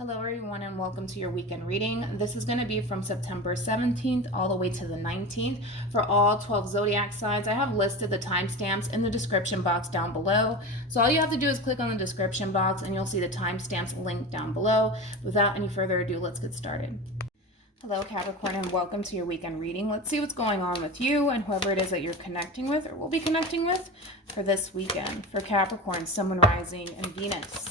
Hello everyone and welcome to your weekend reading. This is going to be from September 17th all the way to the 19th for all 12 zodiac signs. I have listed the timestamps in the description box down below. So all you have to do is click on the description box and you'll see the timestamps linked down below. Without any further ado, let's get started. Hello Capricorn and welcome to your weekend reading. Let's see what's going on with you and whoever it is that you're connecting with or will be connecting with for this weekend. For Capricorn, Sun, Moon, Rising, and Venus.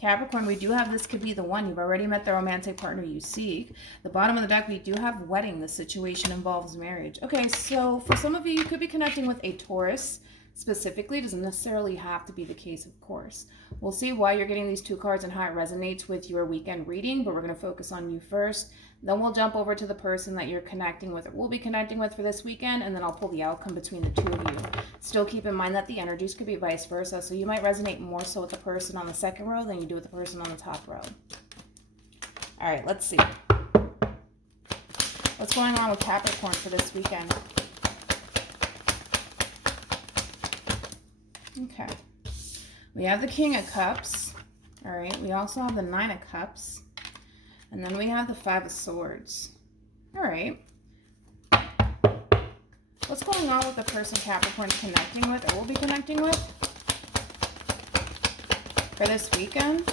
Capricorn, we do have this could be the one. You've already met the romantic partner you seek. The bottom of the deck, we do have wedding. The situation involves marriage. Okay, so for some of you, you could be connecting with a Taurus specifically. It doesn't necessarily have to be the case, of course. We'll see why you're getting these two cards and how it resonates with your weekend reading, but we're going to focus on you first. Then we'll jump over to the person that you're connecting with or will be connecting with for this weekend, and then I'll pull the outcome between the two of you. Still keep in mind that the energies could be vice versa, so you might resonate more so with the person on the second row than you do with the person on the top row. All right, let's see. What's going on with Capricorn for this weekend? Okay. We have the King of Cups. All right, we also have the Nine of Cups. And then we have the Five of Swords. All right. What's going on with the person Capricorn's connecting with or will be connecting with for this weekend?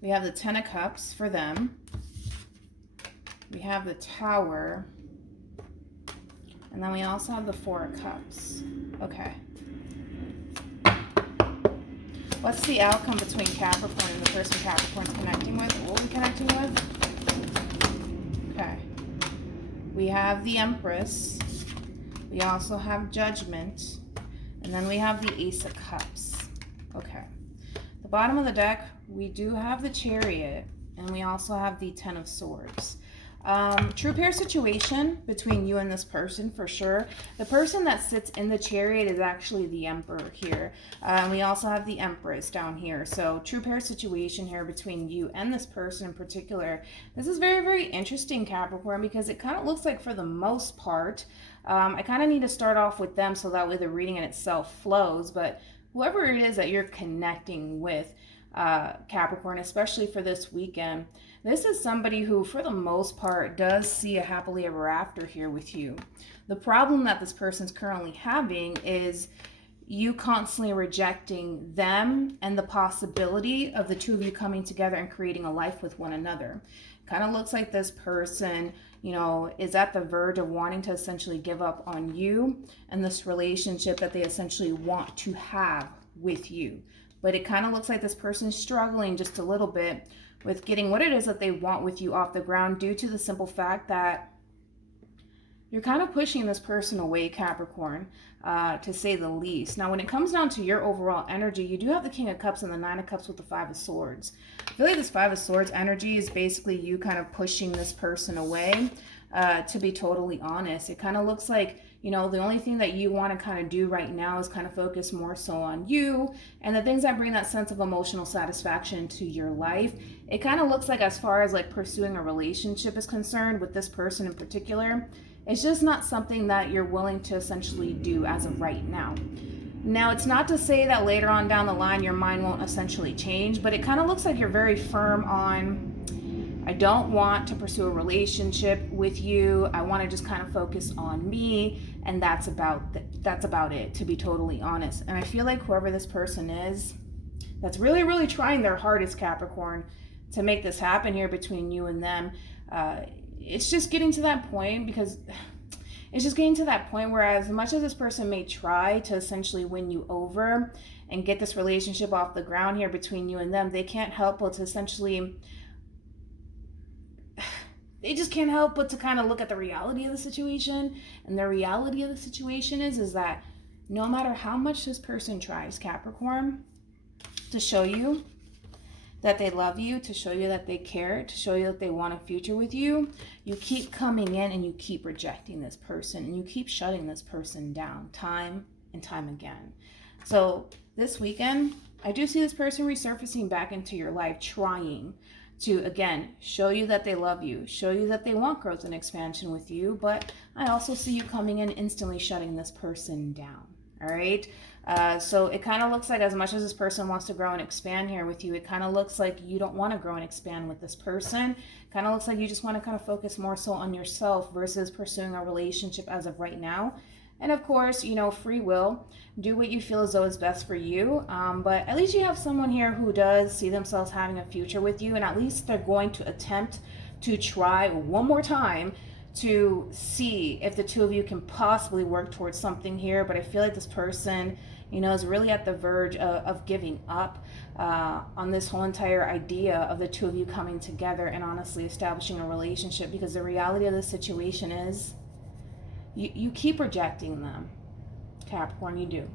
We have the Ten of Cups for them. We have the Tower. And then we also have the Four of Cups. Okay. What's the outcome between Capricorn and the person Capricorn's connecting with or will be connecting with? Okay. We have the Empress. We also have Judgment. And then we have the Ace of Cups. Okay. The bottom of the deck, we do have the Chariot. And we also have the Ten of Swords. True pair situation between you and this person for sure. The person that sits in the Chariot is actually the Emperor here. We also have the Empress down here. So true pair situation here between you and this person in particular. This is very, very interesting, Capricorn, because it kind of looks like for the most part, I kind of need to start off with them so that way the reading in itself flows. But whoever it is that you're connecting with, Capricorn, especially for this weekend, this is somebody who, for the most part, does see a happily ever after here with you. The problem that this person's currently having is you constantly rejecting them and the possibility of the two of you coming together and creating a life with one another. Kind of looks like this person, you know, is at the verge of wanting to essentially give up on you and this relationship that they essentially want to have with you. But it kind of looks like this person is struggling just a little bit with getting what it is that they want with you off the ground due to the simple fact that you're kind of pushing this person away, Capricorn, to say the least. Now, when it comes down to your overall energy, you do have the King of Cups and the Nine of Cups with the Five of Swords. I feel like this Five of Swords energy is basically you kind of pushing this person away, to be totally honest. It kind of looks like, you know, the only thing that you want to kind of do right now is kind of focus more so on you and the things that bring that sense of emotional satisfaction to your life. It kind of looks like as far as like pursuing a relationship is concerned with this person in particular, it's just not something that you're willing to essentially do as of right now. Now, it's not to say that later on down the line your mind won't essentially change, but it kind of looks like you're very firm on, I don't want to pursue a relationship with you. I want to just kind of focus on me, and that's about it, to be totally honest. And I feel like whoever this person is, that's really, really trying their hardest, Capricorn, to make this happen here between you and them. It's just getting to that point where as much as this person may try to essentially win you over and get this relationship off the ground here between you and them, they just can't help but to kind of look at the reality of the situation. And the reality of the situation is that no matter how much this person tries, Capricorn, to show you that they love you, to show you that they care, to show you that they want a future with you, you keep coming in and you keep rejecting this person and you keep shutting this person down time and time again. So this weekend, I do see this person resurfacing back into your life, trying to, again, show you that they love you, show you that they want growth and expansion with you, but I also see you coming in instantly shutting this person down. all right? So it kind of looks like, as much as this person wants to grow and expand here with you, it kind of looks like you don't want to grow and expand with this person. Kind of looks like you just want to kind of focus more so on yourself versus pursuing a relationship as of right now. And of course, you know, free will. Do what you feel as though is best for you. But at least you have someone here who does see themselves having a future with you. And at least they're going to attempt to try one more time to see if the two of you can possibly work towards something here. But I feel like this person, you know, is really at the verge of giving up on this whole entire idea of the two of you coming together and honestly establishing a relationship, because the reality of the situation is you keep rejecting them, Capricorn. You do.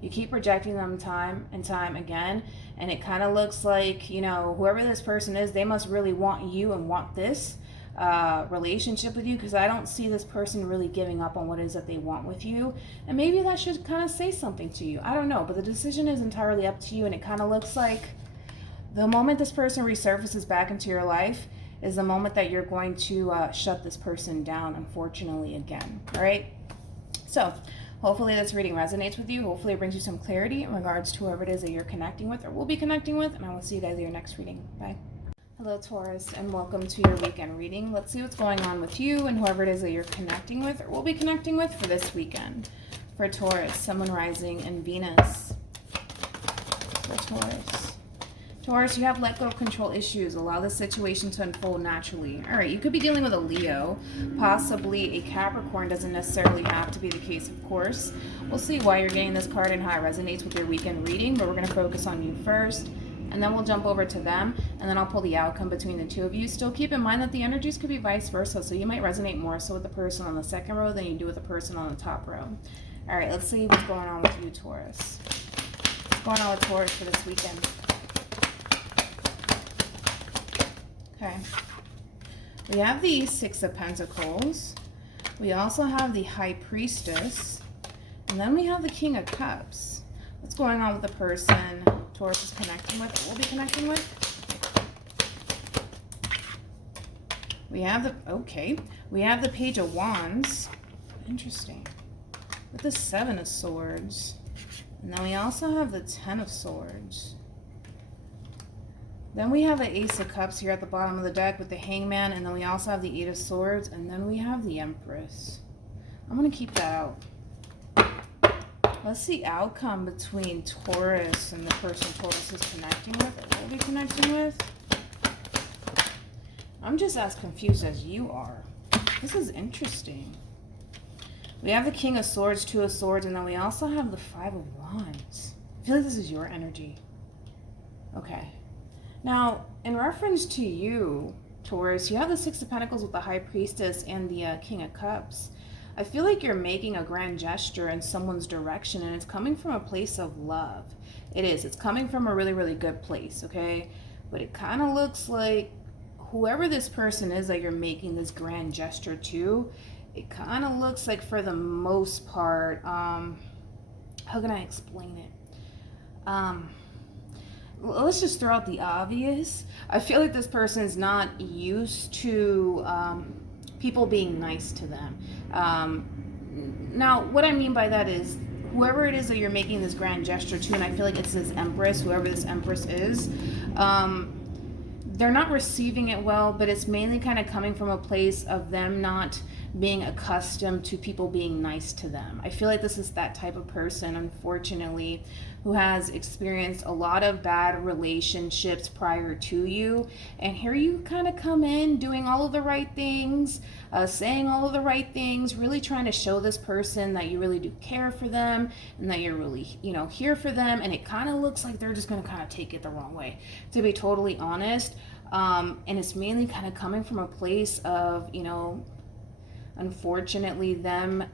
You keep rejecting them time and time again, and it kind of looks like, you know, whoever this person is, they must really want you and want this relationship with you, because I don't see this person really giving up on what it is that they want with you. And maybe that should kind of say something to you. I don't know, but the decision is entirely up to you. And it kind of looks like the moment this person resurfaces back into your life is the moment that you're going to shut this person down, unfortunately, again. All right? So hopefully this reading resonates with you. Hopefully it brings you some clarity in regards to whoever it is that you're connecting with or will be connecting with. And I will see you guys in your next reading. Bye. Hello, Taurus, and welcome to your weekend reading. Let's see what's going on with you and whoever it is that you're connecting with or will be connecting with for this weekend. For Taurus, Sun, Moon, Rising, and Venus. For Taurus. Taurus, you have let go of control issues. Allow the situation to unfold naturally. All right, you could be dealing with a Leo, possibly a Capricorn. Doesn't necessarily have to be the case, of course. We'll see why you're getting this card and how it resonates with your weekend reading, but we're going to focus on you first, and then we'll jump over to them, and then I'll pull the outcome between the two of you. Still keep in mind that the energies could be vice versa, so you might resonate more so with the person on the second row than you do with the person on the top row. All right, let's see what's going on with you, Taurus. What's going on with Taurus for this weekend? Okay, we have the Six of Pentacles. We also have the High Priestess, and then we have the King of Cups. What's going on with the person Taurus is connecting with, or will be connecting with? We have the Page of Wands. Interesting. With the Seven of Swords. And then we also have the Ten of Swords. Then we have the Ace of Cups here at the bottom of the deck with the Hangman, and then we also have the Eight of Swords, and then we have the Empress. I'm going to keep that out. What's the outcome between Taurus and the person Taurus is connecting with, or will be connecting with? I'm just as confused as you are. This is interesting. We have the King of Swords, Two of Swords, and then we also have the Five of Wands. I feel like this is your energy. Okay. Now, in reference to you, Taurus, you have the Six of Pentacles with the High Priestess and the King of Cups. I feel like you're making a grand gesture in someone's direction, and it's coming from a place of love. It is. It's coming from a really, really good place, okay? But it kind of looks like whoever this person is that you're making this grand gesture to, it kind of looks like, for the most part, how can I explain it? Let's just throw out the obvious. I feel like this person's not used to people being nice to them. Now, what I mean by that is, whoever it is that you're making this grand gesture to, and I feel like it's this Empress, whoever this Empress is, they're not receiving it well, but it's mainly kind of coming from a place of them not being accustomed to people being nice to them. I feel like this is that type of person, unfortunately, who has experienced a lot of bad relationships prior to you. And here you kind of come in doing all of the right things, saying all of the right things, really trying to show this person that you really do care for them and that you're really, you know, here for them. And it kind of looks like they're just going to kind of take it the wrong way, to be totally honest. And it's mainly kind of coming from a place of, you know, unfortunately them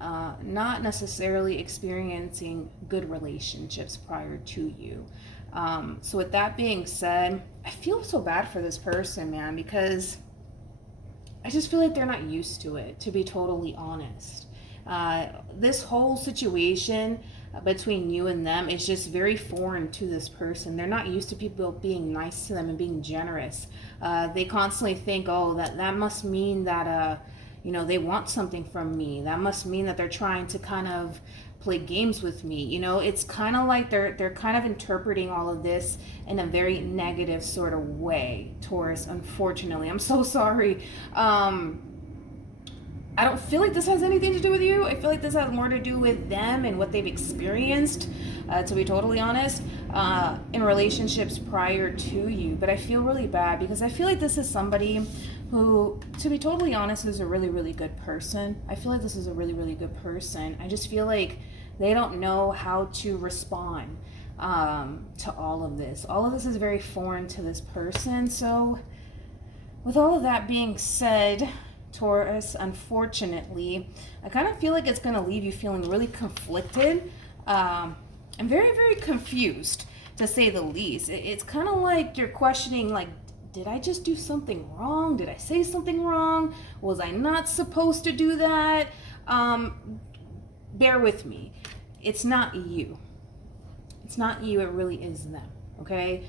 not necessarily experiencing good relationships prior to you. So with that being said, I feel so bad for this person, man, because I just feel like they're not used to it, to be totally honest. This whole situation between you and them is just very foreign to this person. They're not used to people being nice to them and being generous. They constantly think, oh, that must mean that you know, they want something from me. That must mean that they're trying to kind of play games with me. You know, it's kind of like they're kind of interpreting all of this in a very negative sort of way, Taurus, unfortunately. I'm so sorry. I don't feel like this has anything to do with you. I feel like this has more to do with them and what they've experienced, to be totally honest, in relationships prior to you. But I feel really bad because I feel like this is somebody who, to be totally honest, is a really, really good person. I feel like this is a really, really good person. I just feel like they don't know how to respond to all of this. All of this is very foreign to this person. So with all of that being said, Taurus, unfortunately, I kind of feel like it's going to leave you feeling really conflicted and very, very confused, to say the least. It's kind of like you're questioning, like, did I just do something wrong? Did I say something wrong? Was I not supposed to do that? Bear with me. It's not you. It's not you. It really is them, okay?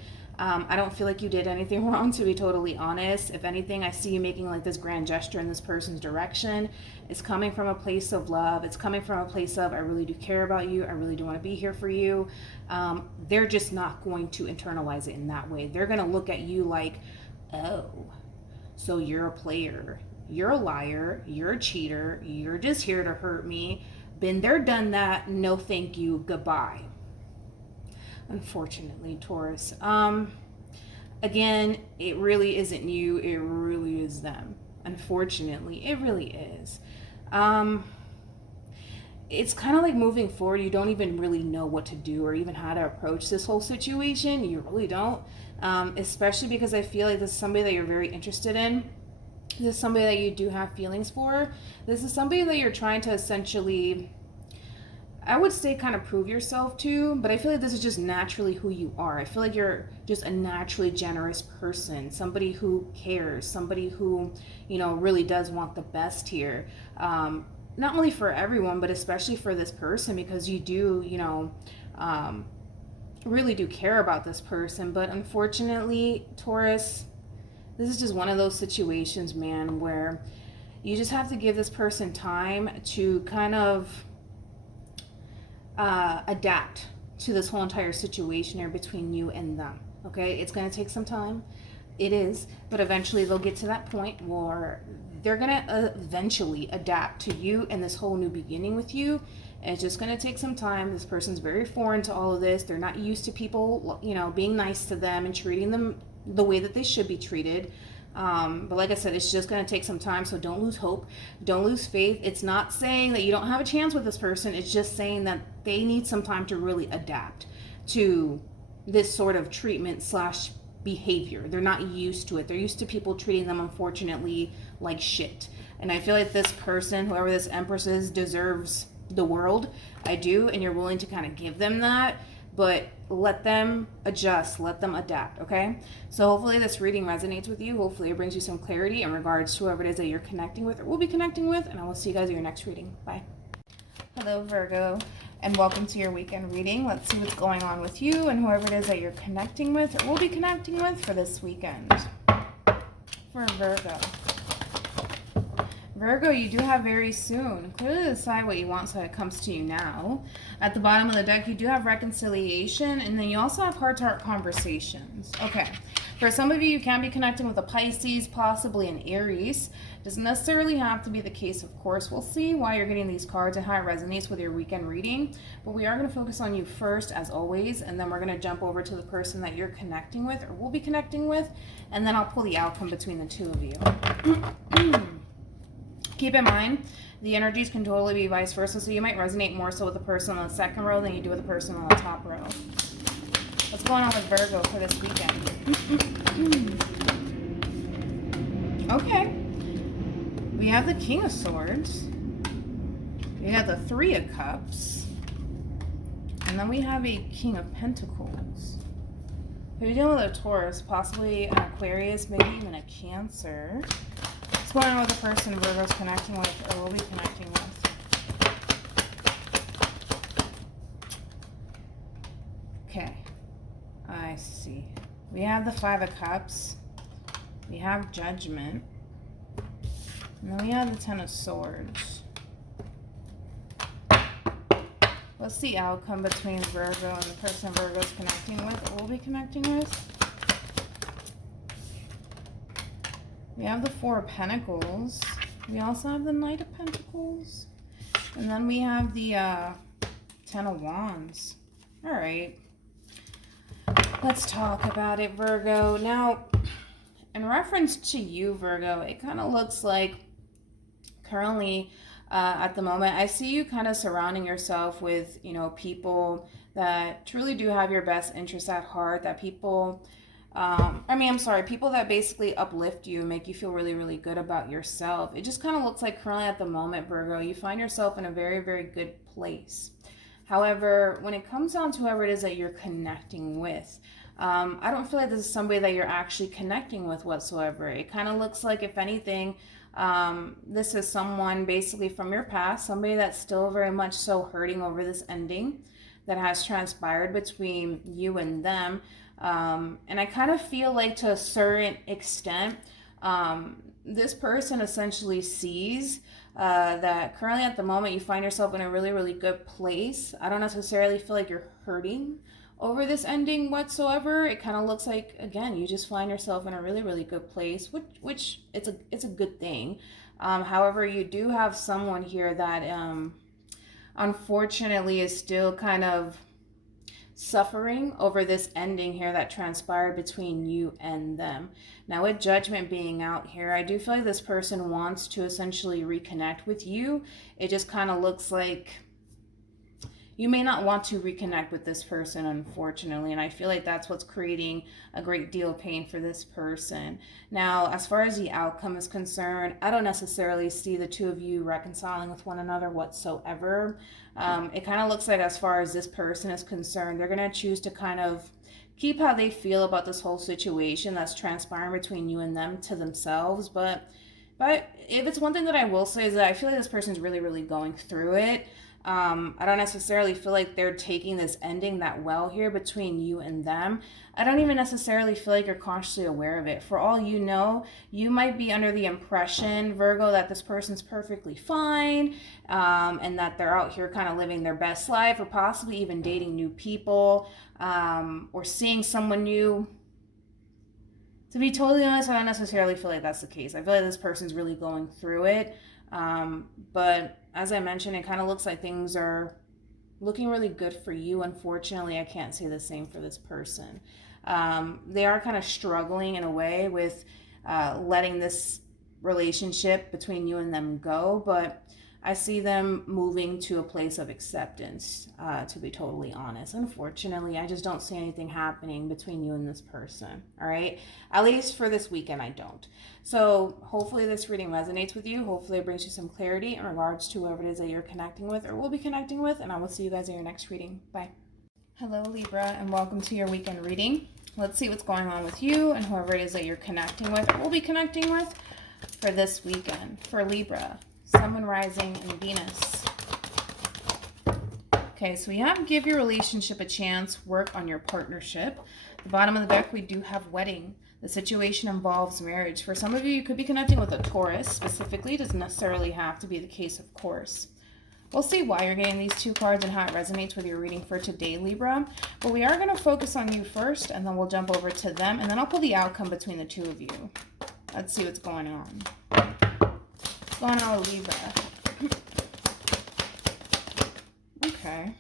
I don't feel like you did anything wrong, to be totally honest. If anything, I see you making like this grand gesture in this person's direction. It's coming from a place of love. It's coming from a place of, I really do care about you. I really do want to be here for you. They're just not going to internalize it in that way. They're going to look at you like, oh, so you're a player. You're a liar. You're a cheater. You're just here to hurt me. Been there, done that. No, thank you. Goodbye. Unfortunately, Taurus. Again, it really isn't you. It really is them. Unfortunately, it really is. It's kind of like moving forward. You don't even really know what to do or even how to approach this whole situation. You really don't. Especially because I feel like this is somebody that you're very interested in. This is somebody that you do have feelings for. This is somebody that you're trying to essentially, I would say, kind of prove yourself to, but I feel like this is just naturally who you are. I feel like you're just a naturally generous person, somebody who cares, somebody who, you know, really does want the best here. Not only for everyone, but especially for this person, because you do, you know, really do care about this person. But unfortunately, Taurus, this is just one of those situations, man, where you just have to give this person time to kind of adapt to this whole entire situation here between you and them. Okay, it's going to take some time. It is, but eventually they'll get to that point where they're going to eventually adapt to you and this whole new beginning with you. And it's just going to take some time. This person's very foreign to all of this. They're not used to people, you know, being nice to them and treating them the way that they should be treated. But like I said, it's just going to take some time, so don't lose hope. Don't lose faith. It's not saying that you don't have a chance with this person. It's just saying that they need some time to really adapt to this sort of treatment slash behavior. They're not used to it. They're used to people treating them, unfortunately, like shit. And I feel like this person, whoever this Empress is, deserves the world. I do, and you're willing to kind of give them that. But let them adjust, let them adapt, okay? So hopefully this reading resonates with you. Hopefully it brings you some clarity in regards to whoever it is that you're connecting with or will be connecting with, and I will see you guys in your next reading. Bye. Hello, Virgo, and welcome to your weekend reading. Let's see what's going on with you and whoever it is that you're connecting with or will be connecting with for this weekend. For Virgo. Virgo, you do have very soon. Clearly decide what you want so it comes to you now. At the bottom of the deck, you do have reconciliation, and then you also have heart-to-heart conversations. Okay. For some of you, you can be connecting with a Pisces, possibly an Aries. Doesn't necessarily have to be the case, of course. We'll see why you're getting these cards and how it resonates with your weekend reading. But we are going to focus on you first, as always, and then we're going to jump over to the person that you're connecting with or will be connecting with, and then I'll pull the outcome between the two of you. Keep in mind, the energies can totally be vice versa, so you might resonate more so with the person on the second row than you do with the person on the top row. What's going on with Virgo for this weekend? Okay. We have the King of Swords. We have the Three of Cups. And then we have a King of Pentacles. If you're dealing with a Taurus, possibly an Aquarius, maybe even a Cancer. What's going on with the person Virgo's connecting with or will be connecting with? Okay. I see. We have the Five of Cups. We have Judgment. And then we have the Ten of Swords. What's the outcome between Virgo and the person Virgo's connecting with, or will be connecting with? We have the Four of Pentacles. We also have the Knight of Pentacles. And then we have the Ten of Wands. All right. Let's talk about it, Virgo. Now, in reference to you, Virgo, it kind of looks like currently at the moment, I see you kind of surrounding yourself with, you know, people that truly do have your best interests at heart, that people, people that basically uplift you, make you feel really, really good about yourself. It just kind of looks like currently at the moment, Virgo, you find yourself in a very, very good place. However, when it comes down to whoever it is that you're connecting with, I don't feel like this is somebody that you're actually connecting with whatsoever. It kind of looks like, if anything, this is someone basically from your past, somebody that's still very much so hurting over this ending that has transpired between you and them. And I kind of feel like, to a certain extent, this person essentially sees that currently at the moment you find yourself in a really, really good place. I don't necessarily feel like you're hurting over this ending whatsoever. It kind of looks like, again, you just find yourself in a really, really good place, which it's a good thing. However, you do have someone here that unfortunately is still kind of suffering over this ending here that transpired between you and them. Now, with Judgment being out here, I do feel like this person wants to essentially reconnect with you. It just kind of looks like you may not want to reconnect with this person, unfortunately, and I feel like that's what's creating a great deal of pain for this person. Now, as far as the outcome is concerned, I don't necessarily see the two of you reconciling with one another whatsoever. It kind of looks like, as far as this person is concerned, they're going to choose to kind of keep how they feel about this whole situation that's transpiring between you and them to themselves. But if it's one thing that I will say, is that I feel like this person's really, really going through it. I don't necessarily feel like they're taking this ending that well here between you and them. I don't even necessarily feel like you're consciously aware of it. For all you know, you might be under the impression, Virgo, that this person's perfectly fine, and that they're out here kind of living their best life, or possibly even dating new people, or seeing someone new. To be totally honest, I don't necessarily feel like that's the case. I feel like this person's really going through it. But as I mentioned, it kind of looks like things are looking really good for you. Unfortunately, I can't say the same for this person. They are kind of struggling in a way with letting this relationship between you and them go, but I see them moving to a place of acceptance, to be totally honest. Unfortunately, I just don't see anything happening between you and this person, all right? At least for this weekend, I don't. So hopefully this reading resonates with you. Hopefully it brings you some clarity in regards to whoever it is that you're connecting with or will be connecting with, and I will see you guys in your next reading. Bye. Hello, Libra, and welcome to your weekend reading. Let's see what's going on with you and whoever it is that you're connecting with or will be connecting with for this weekend. For Libra, Sun, Moon, Rising, and Venus. Okay, so we have give your relationship a chance, work on your partnership. At the bottom of the deck, we do have wedding. The situation involves marriage. For some of you, you could be connecting with a Taurus specifically. It doesn't necessarily have to be the case, of course. We'll see why you're getting these two cards and how it resonates with your reading for today, Libra. But we are going to focus on you first, and then we'll jump over to them, and then I'll pull the outcome between the two of you. Let's see what's going on. What's going on with Libra? Okay.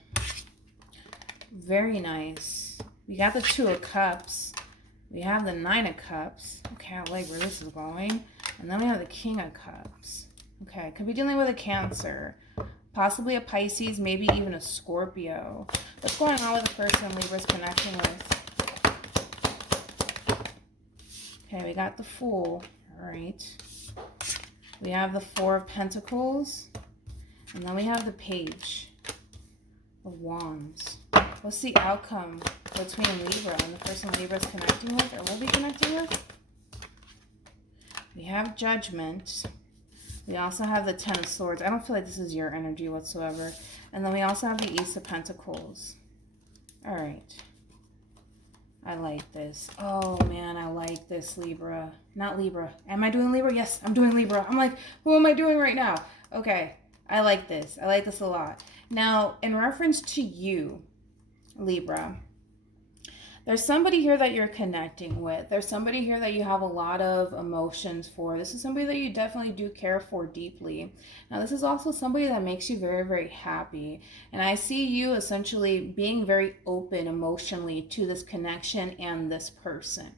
Very nice. We got the Two of Cups. We have the Nine of Cups. Okay, I like where this is going. And then we have the King of Cups. Okay, could be dealing with a Cancer. Possibly a Pisces, maybe even a Scorpio. What's going on with the person Libra's connecting with? Okay, we got the Fool. All right. We have the Four of Pentacles. And then we have the Page of Wands. What's the outcome between Libra and the person Libra's connecting with or will be connecting with? We have Judgment. We also have the Ten of Swords. I don't feel like this is your energy whatsoever. And then we also have the Ace of Pentacles. All right. I like this. Oh, man, I like this, Libra. Not Libra. Am I doing Libra? Yes, I'm doing Libra. I'm like, who am I doing right now? Okay. I like this. I like this a lot. Now, in reference to you, Libra, there's somebody here that you're connecting with. There's somebody here that you have a lot of emotions for. This is somebody that you definitely do care for deeply. Now, this is also somebody that makes you very, very happy. And I see you essentially being very open emotionally to this connection and this person.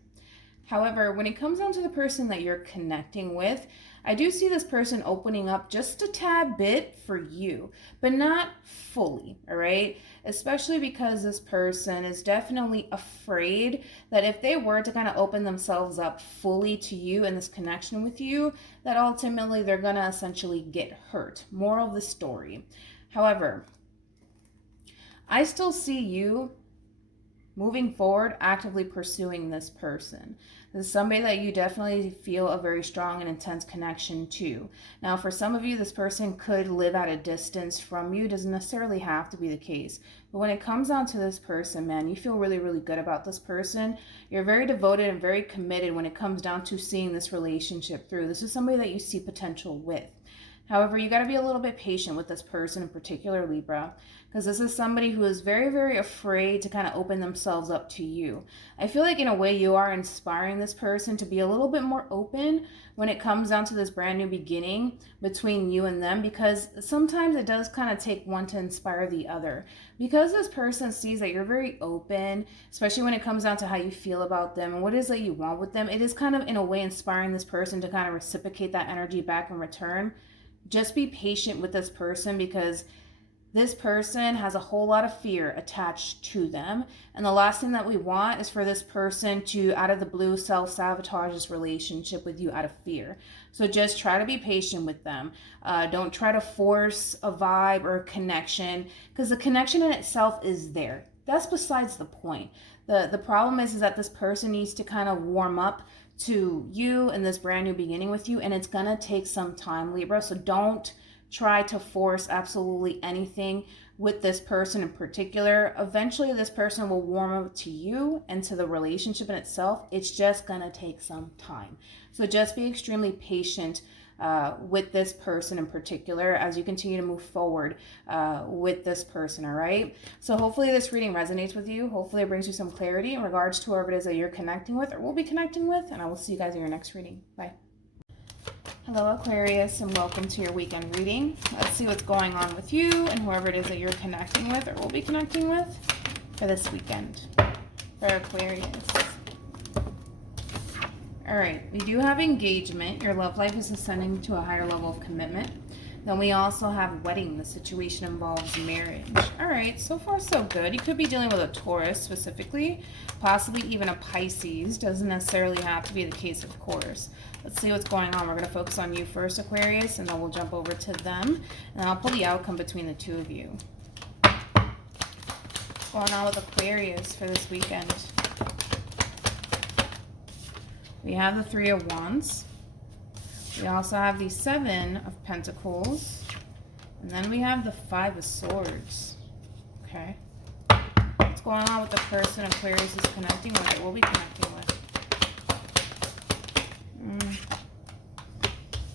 However, when it comes down to the person that you're connecting with, I do see this person opening up just a tad bit for you, but not fully, all right? Especially because this person is definitely afraid that if they were to kind of open themselves up fully to you and this connection with you, that ultimately they're going to essentially get hurt. Moral of the story. However, I still see you moving forward, actively pursuing this person. This is somebody that you definitely feel a very strong and intense connection to. Now, for some of you, this person could live at a distance from you. It doesn't necessarily have to be the case. But when it comes down to this person, man, you feel really, really good about this person. You're very devoted and very committed when it comes down to seeing this relationship through. This is somebody that you see potential with. However, you got to be a little bit patient with this person in particular, Libra, because this is somebody who is very, very afraid to kind of open themselves up to you. I feel like in a way you are inspiring this person to be a little bit more open when it comes down to this brand new beginning between you and them, because sometimes it does kind of take one to inspire the other. Because this person sees that you're very open, especially when it comes down to how you feel about them and what it is that you want with them, it is kind of in a way inspiring this person to kind of reciprocate that energy back in return. Just be patient with this person, because this person has a whole lot of fear attached to them. And the last thing that we want is for this person to, out of the blue, self-sabotage this relationship with you out of fear. So just try to be patient with them. Don't try to force a vibe or a connection, because the connection in itself is there. That's besides the point. The problem is that this person needs to kind of warm up to you and this brand new beginning with you, and it's gonna take some time, Libra. So don't try to force absolutely anything with this person in particular. Eventually this person will warm up to you and to the relationship in itself. It's just gonna take some time. So just be extremely patient with this person in particular as you continue to move forward with this person, all right? So hopefully this reading resonates with you. Hopefully it brings you some clarity in regards to whoever it is that you're connecting with or will be connecting with, and I will see you guys in your next reading. Bye. Hello, Aquarius, and welcome to your weekend reading. Let's see what's going on with you and whoever it is that you're connecting with or will be connecting with for this weekend for Aquarius. All right, we do have engagement. Your love life is ascending to a higher level of commitment. Then we also have wedding. The situation involves marriage. All right, so far so good. You could be dealing with a Taurus specifically, possibly even a Pisces. Doesn't necessarily have to be the case, of course. Let's see what's going on. We're going to focus on you first, Aquarius, and then we'll jump over to them. And I'll pull the outcome between the two of you. What's going on with Aquarius for this weekend? We have the Three of Wands. We also have the Seven of Pentacles. And then we have the Five of Swords. Okay. What's going on with the person Aquarius is connecting with or will be connecting with?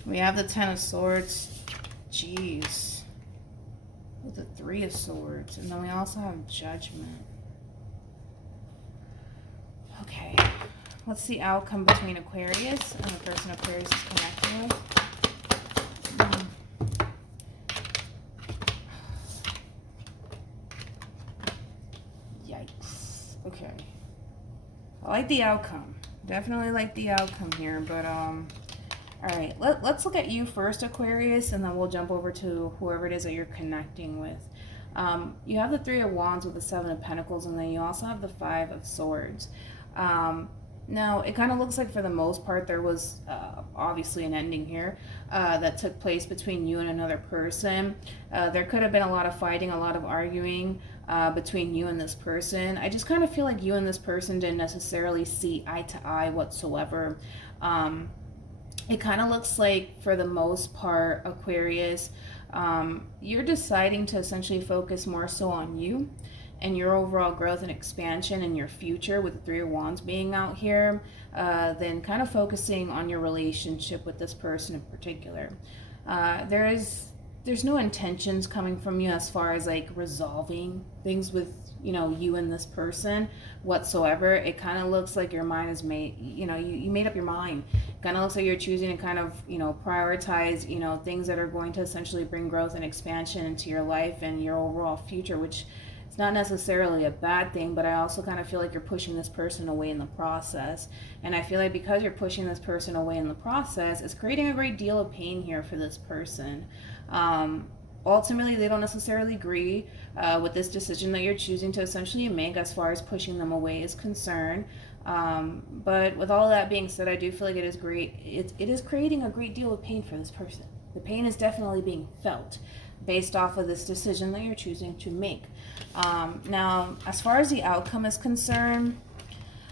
We have the Ten of Swords. Jeez. With the Three of Swords. And then we also have Judgment. Okay. What's the outcome between Aquarius and the person Aquarius is connecting with? Yikes. Okay. I like the outcome. Definitely like the outcome here, but all right. Let's look at you first, Aquarius, and then we'll jump over to whoever it is that you're connecting with. You have the Three of Wands with the Seven of Pentacles, and then you also have the Five of Swords. Now, it kind of looks like for the most part there was obviously an ending here that took place between you and another person. There could have been a lot of fighting, a lot of arguing between you and this person. I just kind of feel like you and this person didn't necessarily see eye to eye whatsoever. It kind of looks like for the most part, Aquarius, you're deciding to essentially focus more so on you and your overall growth and expansion and your future with the Three of Wands being out here, then kind of focusing on your relationship with this person in particular. There's there's no intentions coming from you as far as like resolving things with, you know, you and this person whatsoever. It kind of looks like your mind is made, you know, you made up your mind. Kind of looks like you're choosing to kind of, you know, prioritize, you know, things that are going to essentially bring growth and expansion into your life and your overall future, which is not necessarily a bad thing, but I also kind of feel like you're pushing this person away in the process. And I feel like because you're pushing this person away in the process, it's creating a great deal of pain here for this person. Ultimately, they don't necessarily agree with this decision that you're choosing to essentially make as far as pushing them away is concerned. But with all of that being said, I do feel like it is great. It is creating a great deal of pain for this person. The pain is definitely being felt based off of this decision that you're choosing to make. Now, as far as the outcome is concerned,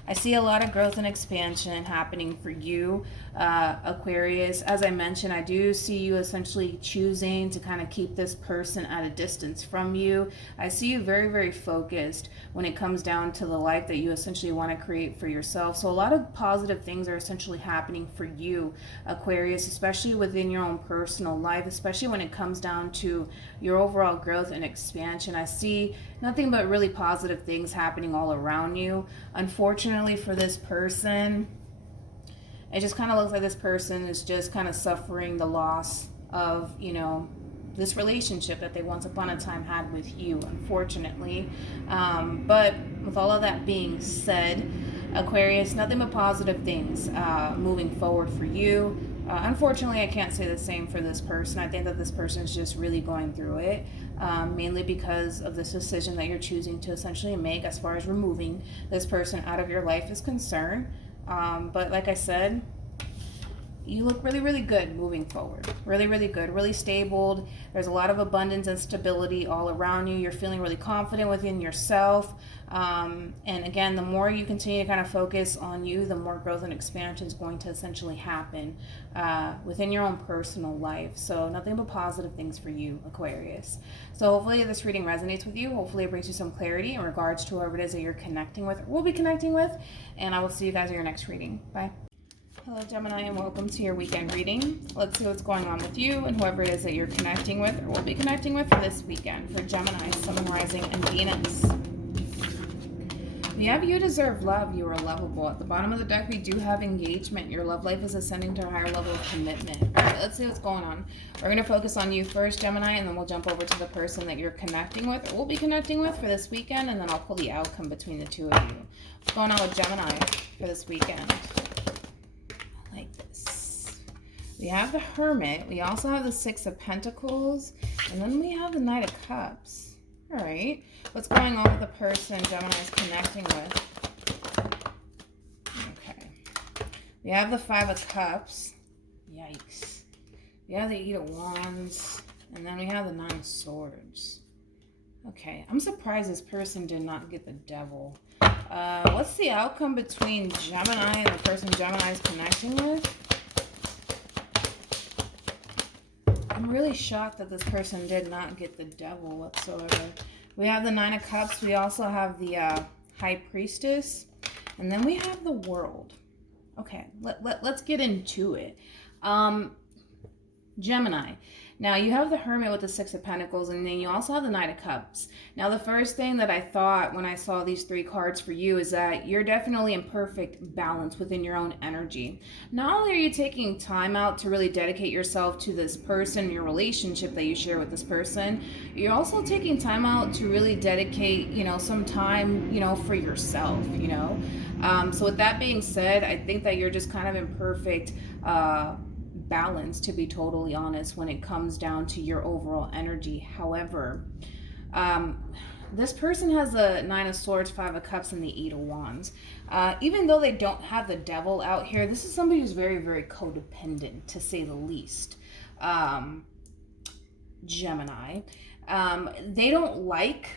I see a lot of growth and expansion happening for you, Aquarius. As I mentioned, I do see you essentially choosing to kind of keep this person at a distance from you. I see you very, very focused when it comes down to the life that you essentially want to create for yourself. So a lot of positive things are essentially happening for you, Aquarius, especially within your own personal life, especially when it comes down to your overall growth and expansion. I see nothing but really positive things happening all around you. Unfortunately for this person, it just kind of looks like this person is just kind of suffering the loss of, you know, this relationship that they once upon a time had with you, unfortunately. But with all of that being said, Aquarius, nothing but positive things moving forward for you. Unfortunately, I can't say the same for this person. I think that this person is just really going through it, mainly because of this decision that you're choosing to essentially make as far as removing this person out of your life is concerned. But like I said, you look really, really good moving forward. Really, really good, really stable. There's a lot of abundance and stability all around you. You're feeling really confident within yourself. And again, the more you continue to kind of focus on you, the more growth and expansion is going to essentially happen within your own personal life. So nothing but positive things for you, Aquarius. So hopefully this reading resonates with you. Hopefully it brings you some clarity in regards to whoever it is that you're connecting with or will be connecting with. And I will see you guys in your next reading. Bye. Hello, Gemini, and welcome to your weekend reading. Let's see what's going on with you and whoever it is that you're connecting with or will be connecting with for this weekend for Gemini, Sun, Rising, and Venus. We have you deserve love. You are lovable. At the bottom of the deck, we do have engagement. Your love life is ascending to a higher level of commitment. All right, let's see what's going on. We're going to focus on you first, Gemini, and then we'll jump over to the person that you're connecting with or will be connecting with for this weekend, and then I'll pull the outcome between the two of you. What's going on with Gemini for this weekend? Like this. We have the Hermit. We also have the Six of Pentacles. And then we have the Knight of Cups. All right. What's going on with the person Gemini is connecting with? Okay. We have the Five of Cups. Yikes. We have the Eight of Wands. And then we have the Nine of Swords. Okay. I'm surprised this person did not get the Devil. What's the outcome between Gemini and the person Gemini is connecting with? I'm really shocked that this person did not get the Devil whatsoever. We have the Nine of Cups. We also have the High Priestess. And then we have the World. Okay, let's get into it. Gemini. Now, you have the Hermit with the Six of Pentacles, and then you also have the Knight of Cups. Now, the first thing that I thought when I saw these three cards for you is that you're definitely in perfect balance within your own energy. Not only are you taking time out to really dedicate yourself to this person, your relationship that you share with this person, you're also taking time out to really dedicate, you know, some time, you know, for yourself, you know. So with that being said, I think that you're just kind of in perfect balance, to be totally honest, when it comes down to your overall energy. However, this person has the Nine of Swords, Five of Cups, and the Eight of Wands. Even though they don't have the Devil out here, this is somebody who's very, very codependent, to say the least. Gemini. They don't like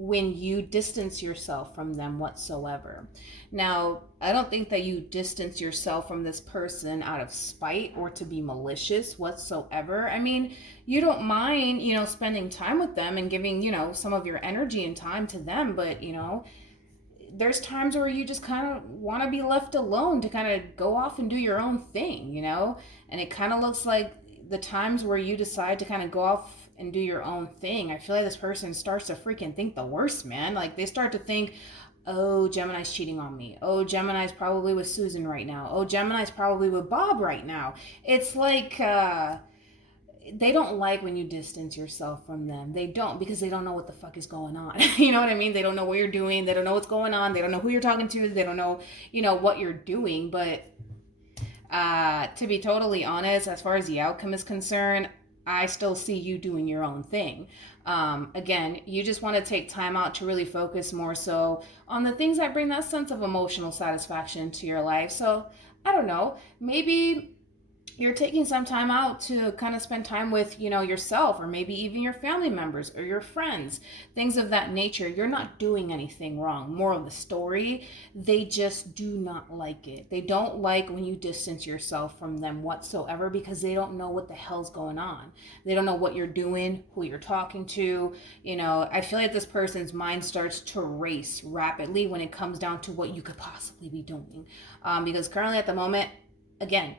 when you distance yourself from them whatsoever. Now, I don't think that you distance yourself from this person out of spite or to be malicious whatsoever. I mean, you don't mind, you know, spending time with them and giving, you know, some of your energy and time to them, but, you know, there's times where you just kind of want to be left alone to kind of go off and do your own thing, you know, and it kind of looks like the times where you decide to kind of go off and do your own thing, I feel like this person starts to freaking think the worst, man. Like they start to think, oh, Gemini's cheating on me. Oh, Gemini's probably with Susan right now. Oh, Gemini's probably with Bob right now. It's like they don't like when you distance yourself from them. They don't, because they don't know what the fuck is going on. You know what I mean? They don't know what you're doing. They don't know what's going on. They don't know who you're talking to. They don't know, what you're doing. But to be totally honest, as far as the outcome is concerned, I still see you doing your own thing. Again, you just want to take time out to really focus more so on the things that bring that sense of emotional satisfaction to your life. So, I don't know, maybe you're taking some time out to kind of spend time with, yourself, or maybe even your family members or your friends, things of that nature. You're not doing anything wrong. Moral of the story, they just do not like it. They don't like when you distance yourself from them whatsoever, because they don't know what the hell's going on. They don't know what you're doing, who you're talking to. I feel like this person's mind starts to race rapidly when it comes down to what you could possibly be doing. Because currently at the moment, again,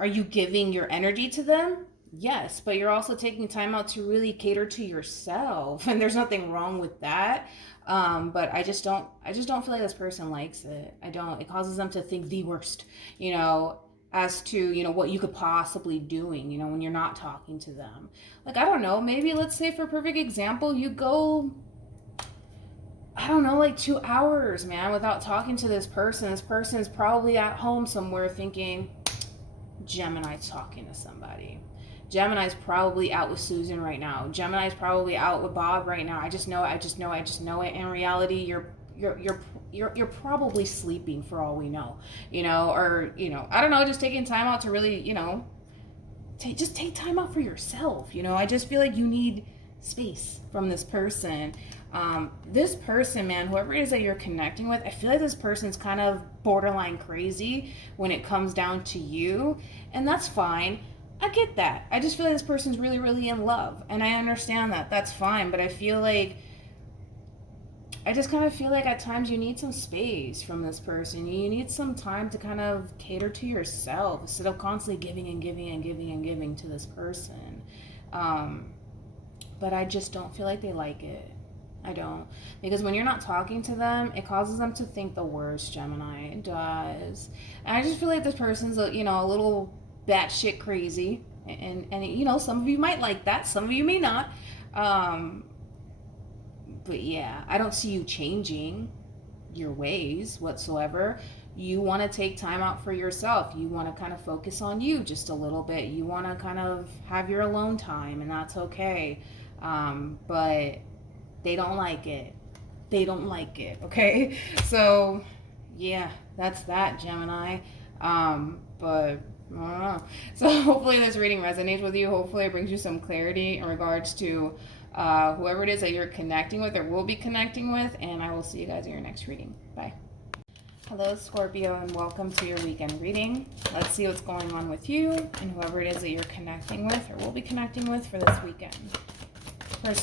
are you giving your energy to them? Yes, but you're also taking time out to really cater to yourself, and there's nothing wrong with that. But I just don't feel like this person likes it. I don't. It causes them to think the worst, as to, what you could possibly doing, when you're not talking to them. Like, I don't know, maybe let's say for a perfect example, you go, I don't know, like 2 hours, man, without talking to this person. This person is probably at home somewhere thinking, Gemini's talking to somebody. Gemini's probably out with Susan right now. Gemini's probably out with Bob right now. I just know it. In reality, you're probably sleeping for all we know. Or I don't know, just taking time out to really, just take time out for yourself. I just feel like you need space from this person. This person, man, whoever it is that you're connecting with, I feel like this person's kind of borderline crazy when it comes down to you, and that's fine. I get that. I just feel like this person's really, really in love, and I understand that. That's fine, but I just kind of feel like at times you need some space from this person. You need some time to kind of cater to yourself instead of constantly giving and giving and giving and giving to this person. But I just don't feel like they like it. I don't. Because when you're not talking to them, it causes them to think the worst, Gemini. It does. And I just feel like this person's, a little batshit crazy. And some of you might like that. Some of you may not. But yeah, I don't see you changing your ways whatsoever. You want to take time out for yourself. You want to kind of focus on you just a little bit. You want to kind of have your alone time, and that's okay. But they don't like it. Okay? So, yeah, that's that, Gemini. But I don't know. So hopefully this reading resonates with you. Hopefully it brings you some clarity in regards to whoever it is that you're connecting with or will be connecting with. And I will see you guys in your next reading. Bye. Hello, Scorpio, and welcome to your weekend reading. Let's see what's going on with you and whoever it is that you're connecting with or will be connecting with for this weekend. For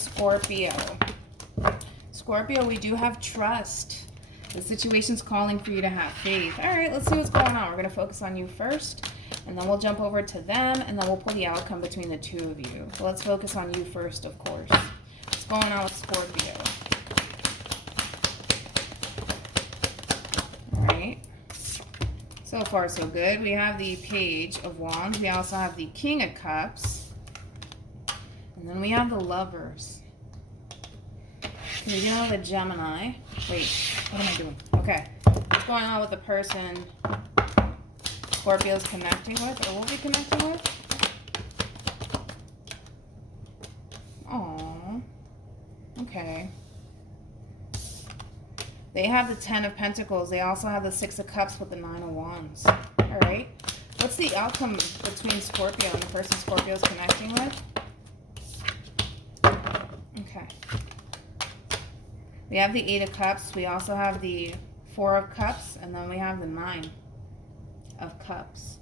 Scorpio, we do have trust. The situation's calling for you to have faith. All right, let's see what's going on. We're going to focus on you first, and then we'll jump over to them, and then we'll pull the outcome between the two of you. So let's focus on you first, of course. What's going on with Scorpio? All right. So far, so good. We have the Page of Wands. We also have the King of Cups. And then we have the Lovers. So we do have a Gemini. Wait, what am I doing? Okay. What's going on with the person Scorpio's connecting with or will be connecting with? Oh. Okay. They have the 10 of Pentacles. They also have the 6 of Cups with the 9 of Wands. All right. What's the outcome between Scorpio and the person Scorpio's connecting with? Okay. We have the 8 of Cups. We also have the 4 of Cups. And then we have the 9 of Cups.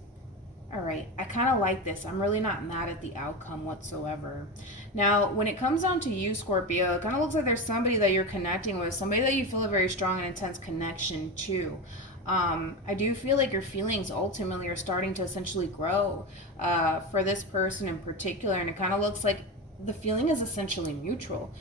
All right. I kind of like this. I'm really not mad at the outcome whatsoever. Now, when it comes down to you, Scorpio, it kind of looks like there's somebody that you're connecting with. Somebody that you feel a very strong and intense connection to. I do feel like your feelings ultimately are starting to essentially grow for this person in particular. And it kind of looks like the feeling is essentially mutual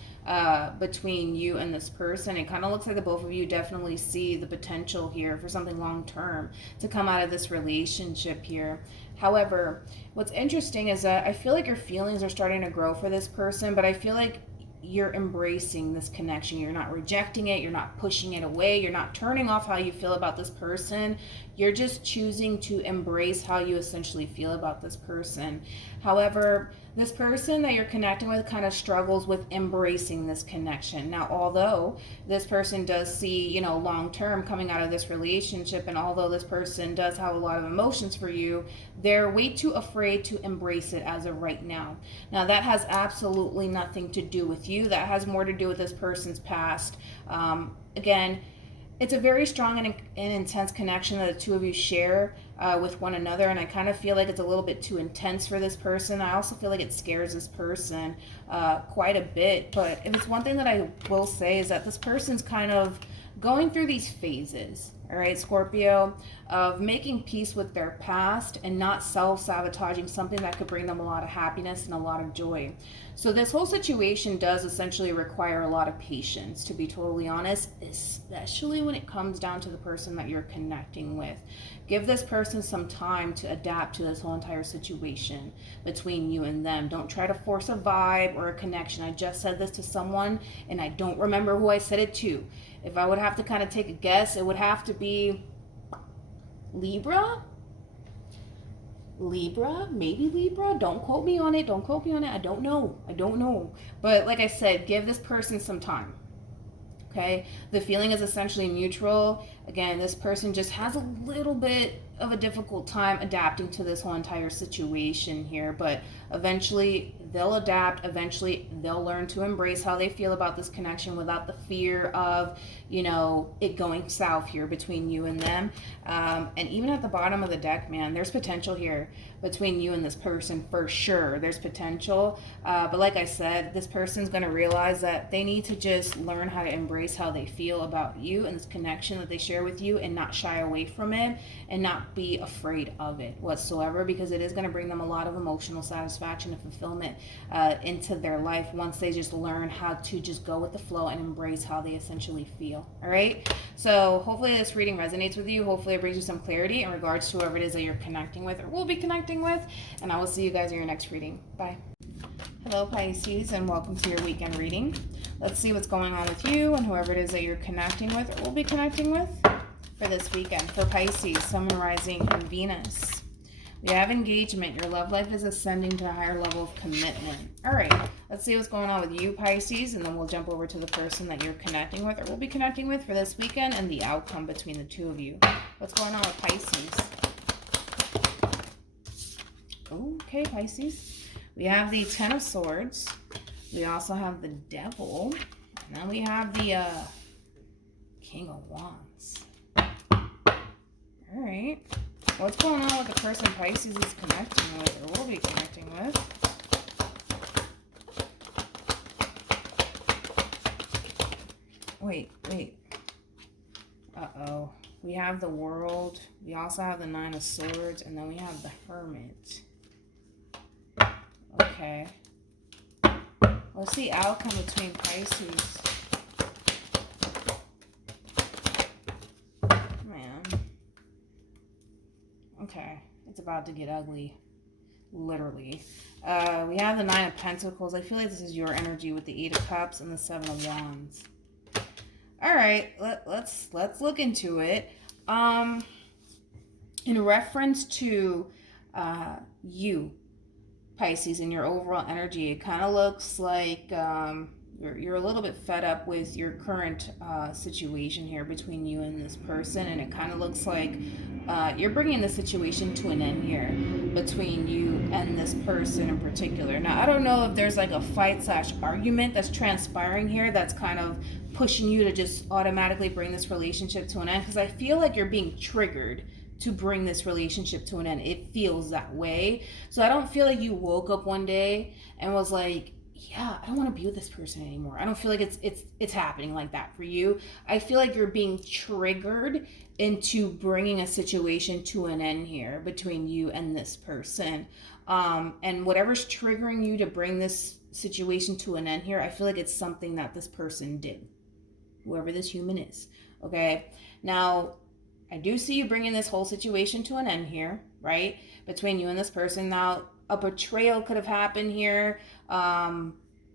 between you and this person. It kind of looks like the both of you definitely see the potential here for something long term to come out of this relationship here. However, what's interesting is that I feel like your feelings are starting to grow for this person, but I feel like you're embracing this connection. You're not rejecting it. You're not pushing it away. You're not turning off how you feel about this person. You're just choosing to embrace how you essentially feel about this person. However, this person that you're connecting with kind of struggles with embracing this connection. Now, although this person does see, you know, long term coming out of this relationship, and although this person does have a lot of emotions for you, they're way too afraid to embrace it as of right now. Now, that has absolutely nothing to do with you. That has more to do with this person's past. Again, it's a very strong and intense connection that the two of you share with one another, and I kind of feel like it's a little bit too intense for this person. I also feel like it scares this person quite a bit, but if it's one thing that I will say is that this person's kind of going through these phases, all right, Scorpio, of making peace with their past and not self-sabotaging something that could bring them a lot of happiness and a lot of joy. So this whole situation does essentially require a lot of patience, to be totally honest, especially when it comes down to the person that you're connecting with. Give this person some time to adapt to this whole entire situation between you and them. Don't try to force a vibe or a connection. I just said this to someone, and I don't remember who I said it to. If I would have to kind of take a guess, it would have to be Libra? Maybe Libra. Don't quote me on it. I don't know. But like I said, give this person some time. Okay? The feeling is essentially mutual. Again, this person just has a little bit of a difficult time adapting to this whole entire situation here, but eventually they'll adapt. Eventually they'll learn to embrace how they feel about this connection without the fear of, you know, it going south here between you and them. And even at the bottom of the deck, man, there's potential here between you and this person for sure. There's potential. But like I said, this person's going to realize that they need to just learn how to embrace how they feel about you and this connection that they share with you, and not shy away from it and not be afraid of it whatsoever, because it is going to bring them a lot of emotional satisfaction and fulfillment into their life once they just learn how to just go with the flow and embrace how they essentially feel. All right, so hopefully this reading resonates with you. Hopefully it brings you some clarity in regards to whoever it is that you're connecting with or will be connecting with, and I will see you guys in your next reading. Bye. Hello Pisces, and welcome to your weekend reading. Let's see what's going on with you and whoever it is that you're connecting with or will be connecting with for this weekend. For Pisces, Sun, Moon, Rising, and Venus. We have engagement. Your love life is ascending to a higher level of commitment. All right, let's see what's going on with you, Pisces, and then we'll jump over to the person that you're connecting with or will be connecting with for this weekend and the outcome between the two of you. What's going on with Pisces? Okay, Pisces. We have the Ten of Swords. We also have the Devil. And then we have the King of Wands. All right. What's going on with the person Pisces is connecting with or will be connecting with? Wait. Uh-oh. We have the World. We also have the Nine of Swords. And then we have the Hermit. Okay. What's the outcome between Pisces? Man. Okay. It's about to get ugly. Literally. We have the Nine of Pentacles. I feel like this is your energy with the Eight of Cups and the Seven of Wands. Alright. Let's look into it. In reference to you, Pisces, and your overall energy, it kind of looks like you're a little bit fed up with your current situation here between you and this person, and it kind of looks like you're bringing the situation to an end here between you and this person in particular. Now, I don't know if there's like a fight/argument that's transpiring here that's kind of pushing you to just automatically bring this relationship to an end, because I feel like you're being triggered to bring this relationship to an end. It feels that way. So I don't feel like you woke up one day and was like, yeah, I don't want to be with this person anymore. I don't feel like it's happening like that for you. I feel like you're being triggered into bringing a situation to an end here between you and this person. And whatever's triggering you to bring this situation to an end here, I feel like it's something that this person did, whoever this human is. Okay, now I do see you bringing this whole situation to an end here, right, between you and this person. Now a betrayal could have happened here.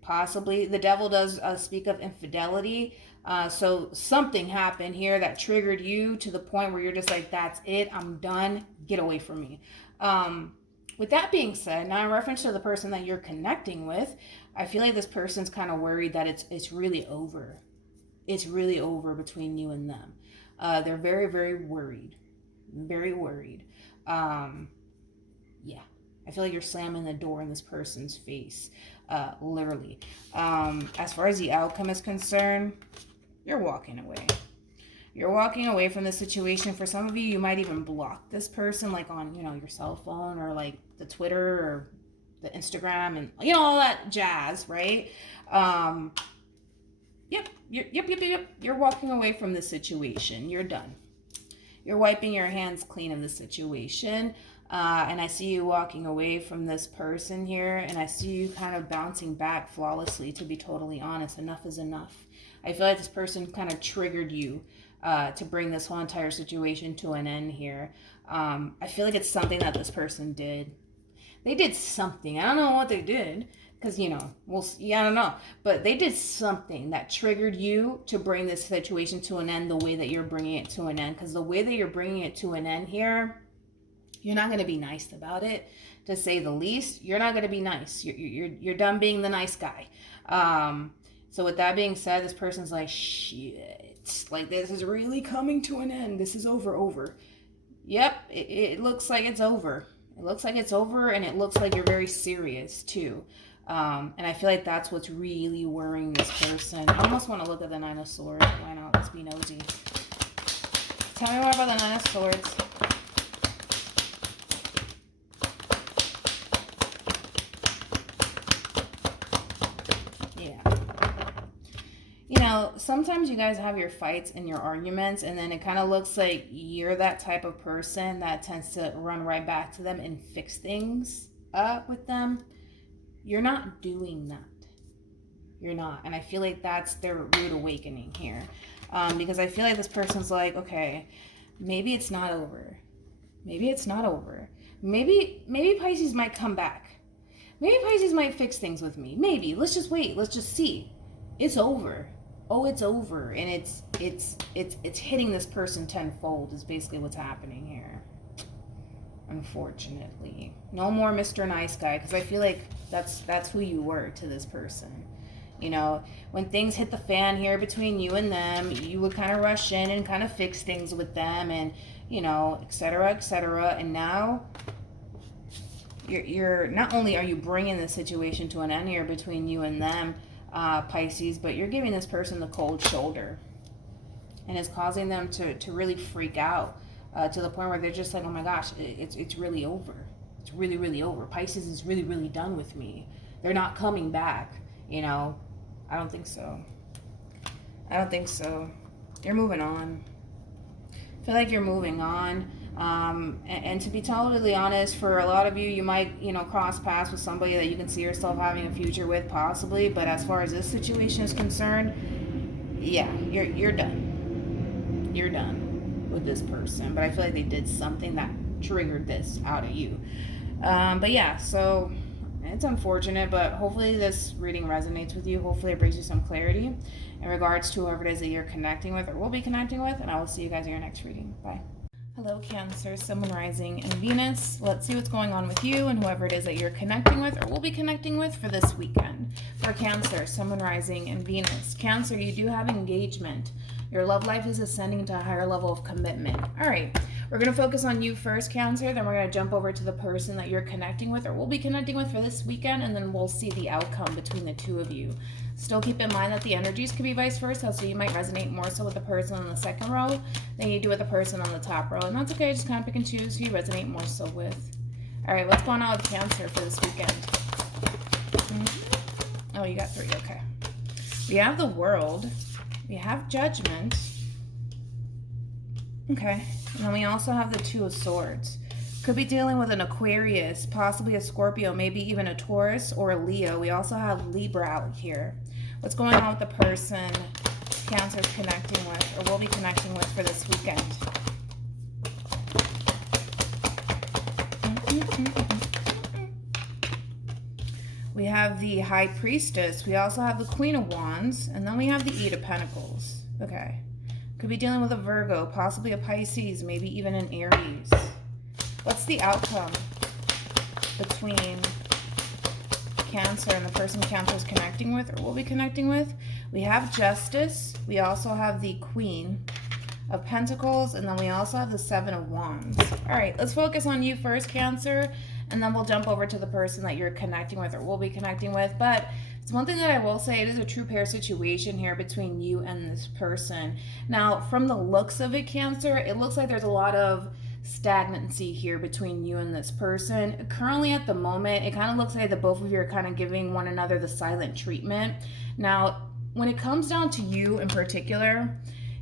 Possibly the devil does speak of infidelity. So something happened here that triggered you to the point where you're just like, that's it, I'm done, get away from me. With that being said, now in reference to the person that you're connecting with, I feel like this person's kind of worried that it's really over. It's really over between you and them. They're very, very worried. Very worried. Yeah. I feel like you're slamming the door in this person's face. Literally. As far as the outcome is concerned, you're walking away. You're walking away from the situation. For some of you, you might even block this person, like on, your cell phone or like the Twitter or the Instagram and, all that jazz, right? Yep. You're walking away from the situation. You're done. You're wiping your hands clean of the situation. And I see you walking away from this person here, and I see you kind of bouncing back flawlessly, to be totally honest. Enough is enough. I feel like this person kind of triggered you to bring this whole entire situation to an end here. I feel like it's something that this person did. They did something. I don't know what they did, because, we'll see. I don't know. But they did something that triggered you to bring this situation to an end the way that you're bringing it to an end. Because the way that you're bringing it to an end here, you're not going to be nice about it, to say the least. You're not going to be nice. You're done being the nice guy. So with that being said, this person's like, shit, like this is really coming to an end. This is over. Yep, it looks like it's over. It looks like it's over, and it looks like you're very serious too. And I feel like that's what's really worrying this person. I almost want to look at the Nine of Swords. Why not? Let's be nosy. Tell me more about the Nine of Swords. Sometimes you guys have your fights and your arguments, and then it kind of looks like you're that type of person that tends to run right back to them and fix things up with them. You're not doing that. You're not. And I feel like that's their rude awakening here. Because I feel like this person's like, okay, maybe it's not over. Maybe it's not over. Maybe Pisces might come back. Maybe Pisces might fix things with me. Maybe. Let's just wait. Let's just see. It's over. Oh, it's over. And it's hitting this person tenfold is basically what's happening here. Unfortunately. No more Mr. Nice Guy, because I feel like that's who you were to this person. When things hit the fan here between you and them, you would kind of rush in and kind of fix things with them, and etc., etc. And now you're not only are you bringing the situation to an end here between you and them, Pisces, but you're giving this person the cold shoulder, and it's causing them to really freak out to the point where they're just like, oh my gosh, it's really over. It's really, really over. Pisces is really, really done with me. They're not coming back. I don't think so. You're moving on. I feel like you're moving on. And to be totally honest, for a lot of you, you might, cross paths with somebody that you can see yourself having a future with, possibly. But as far as this situation is concerned, yeah, you're done. You're done with this person. But I feel like they did something that triggered this out of you. But yeah, so it's unfortunate, but hopefully this reading resonates with you. Hopefully it brings you some clarity in regards to whoever it is that you're connecting with or will be connecting with. And I will see you guys in your next reading. Bye. Hello, Cancer, Sun, Moon, Rising, and Venus. Let's see what's going on with you and whoever it is that you're connecting with or will be connecting with for this weekend. For Cancer, Sun, Moon, Rising, and Venus. Cancer, you do have engagement. Your love life is ascending to a higher level of commitment. All right, we're going to focus on you first, Cancer. Then we're going to jump over to the person that you're connecting with or will be connecting with for this weekend, and then we'll see the outcome between the two of you. Still keep in mind that the energies could be vice versa, so you might resonate more so with the person on the second row than you do with the person on the top row. And that's okay, just kind of pick and choose who you resonate more so with. All right, what's going on with Cancer for this weekend? Oh, you got 3, okay. We have the World. We have Judgment. Okay, and then we also have the 2 of Swords. Could be dealing with an Aquarius, possibly a Scorpio, maybe even a Taurus or a Leo. We also have Libra out here. What's going on with the person Cancer's connecting with, or will be connecting with for this weekend? We have the High Priestess. We also have the Queen of Wands. And then we have the Eight of Pentacles. Okay. Could be dealing with a Virgo, possibly a Pisces, maybe even an Aries. What's the outcome between Cancer and the person Cancer is connecting with, or will be connecting with? We have Justice. We also have the Queen of Pentacles. And then we also have the Seven of Wands. All right, let's focus on you first, Cancer. And then we'll jump over to the person that you're connecting with or will be connecting with. But it's one thing that I will say, it is a true pair situation here between you and this person. Now, from the looks of it, Cancer, it looks like there's a lot of stagnancy here between you and this person. Currently at the moment, it kind of looks like the both of you are kind of giving one another the silent treatment. Now, when it comes down to you in particular,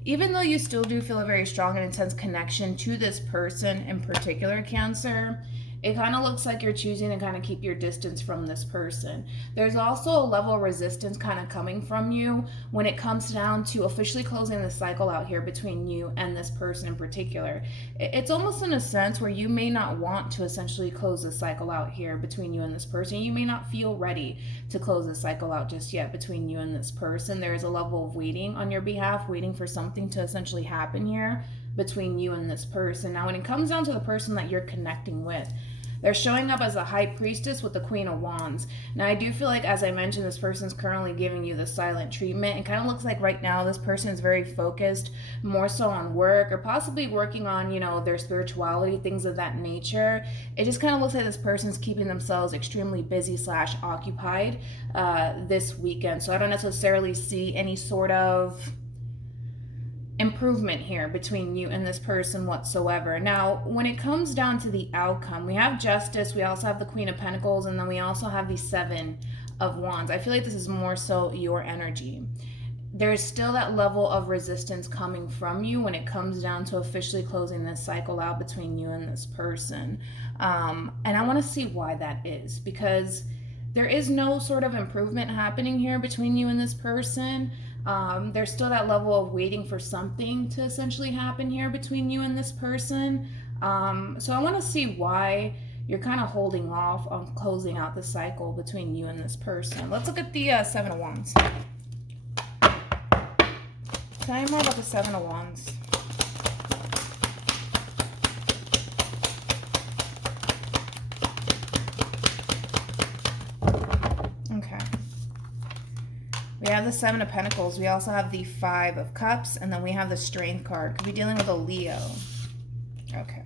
even though you still do feel a very strong and intense connection to this person in particular, Cancer, it kind of looks like you're choosing to kind of keep your distance from this person. There's also a level of resistance kind of coming from you when it comes down to officially closing the cycle out here between you and this person in particular. It's almost in a sense where you may not want to essentially close the cycle out here between you and this person. You may not feel ready to close the cycle out just yet between you and this person. There is a level of waiting on your behalf, waiting for something to essentially happen here between you and this person. Now, when it comes down to the person that you're connecting with, they're showing up as a High Priestess with the Queen of Wands. Now, I do feel like, as I mentioned, this person's currently giving you the silent treatment. It kind of looks like right now this person is very focused more so on work, or possibly working on, you know, their spirituality, things of that nature. It just kind of looks like this person's keeping themselves extremely busy / occupied this weekend. So I don't necessarily see any sort of improvement here between you and this person whatsoever. Now, when it comes down to the outcome, we have Justice, we also have the Queen of Pentacles, and then we also have the Seven of Wands. I feel like this is more so your energy. There's still that level of resistance coming from you when it comes down to officially closing this cycle out between you and this person. And I want to see why that is, because there is no sort of improvement happening here between you and this person. There's still that level of waiting for something to essentially happen here between you and this person. So I want to see why you're kind of holding off on closing out the cycle between you and this person. Let's look at the Seven of Wands. Tell me more about the Seven of Wands. Okay. We have the Seven of Pentacles. We also have the Five of Cups. And then we have the Strength card. Could be dealing with a Leo. Okay.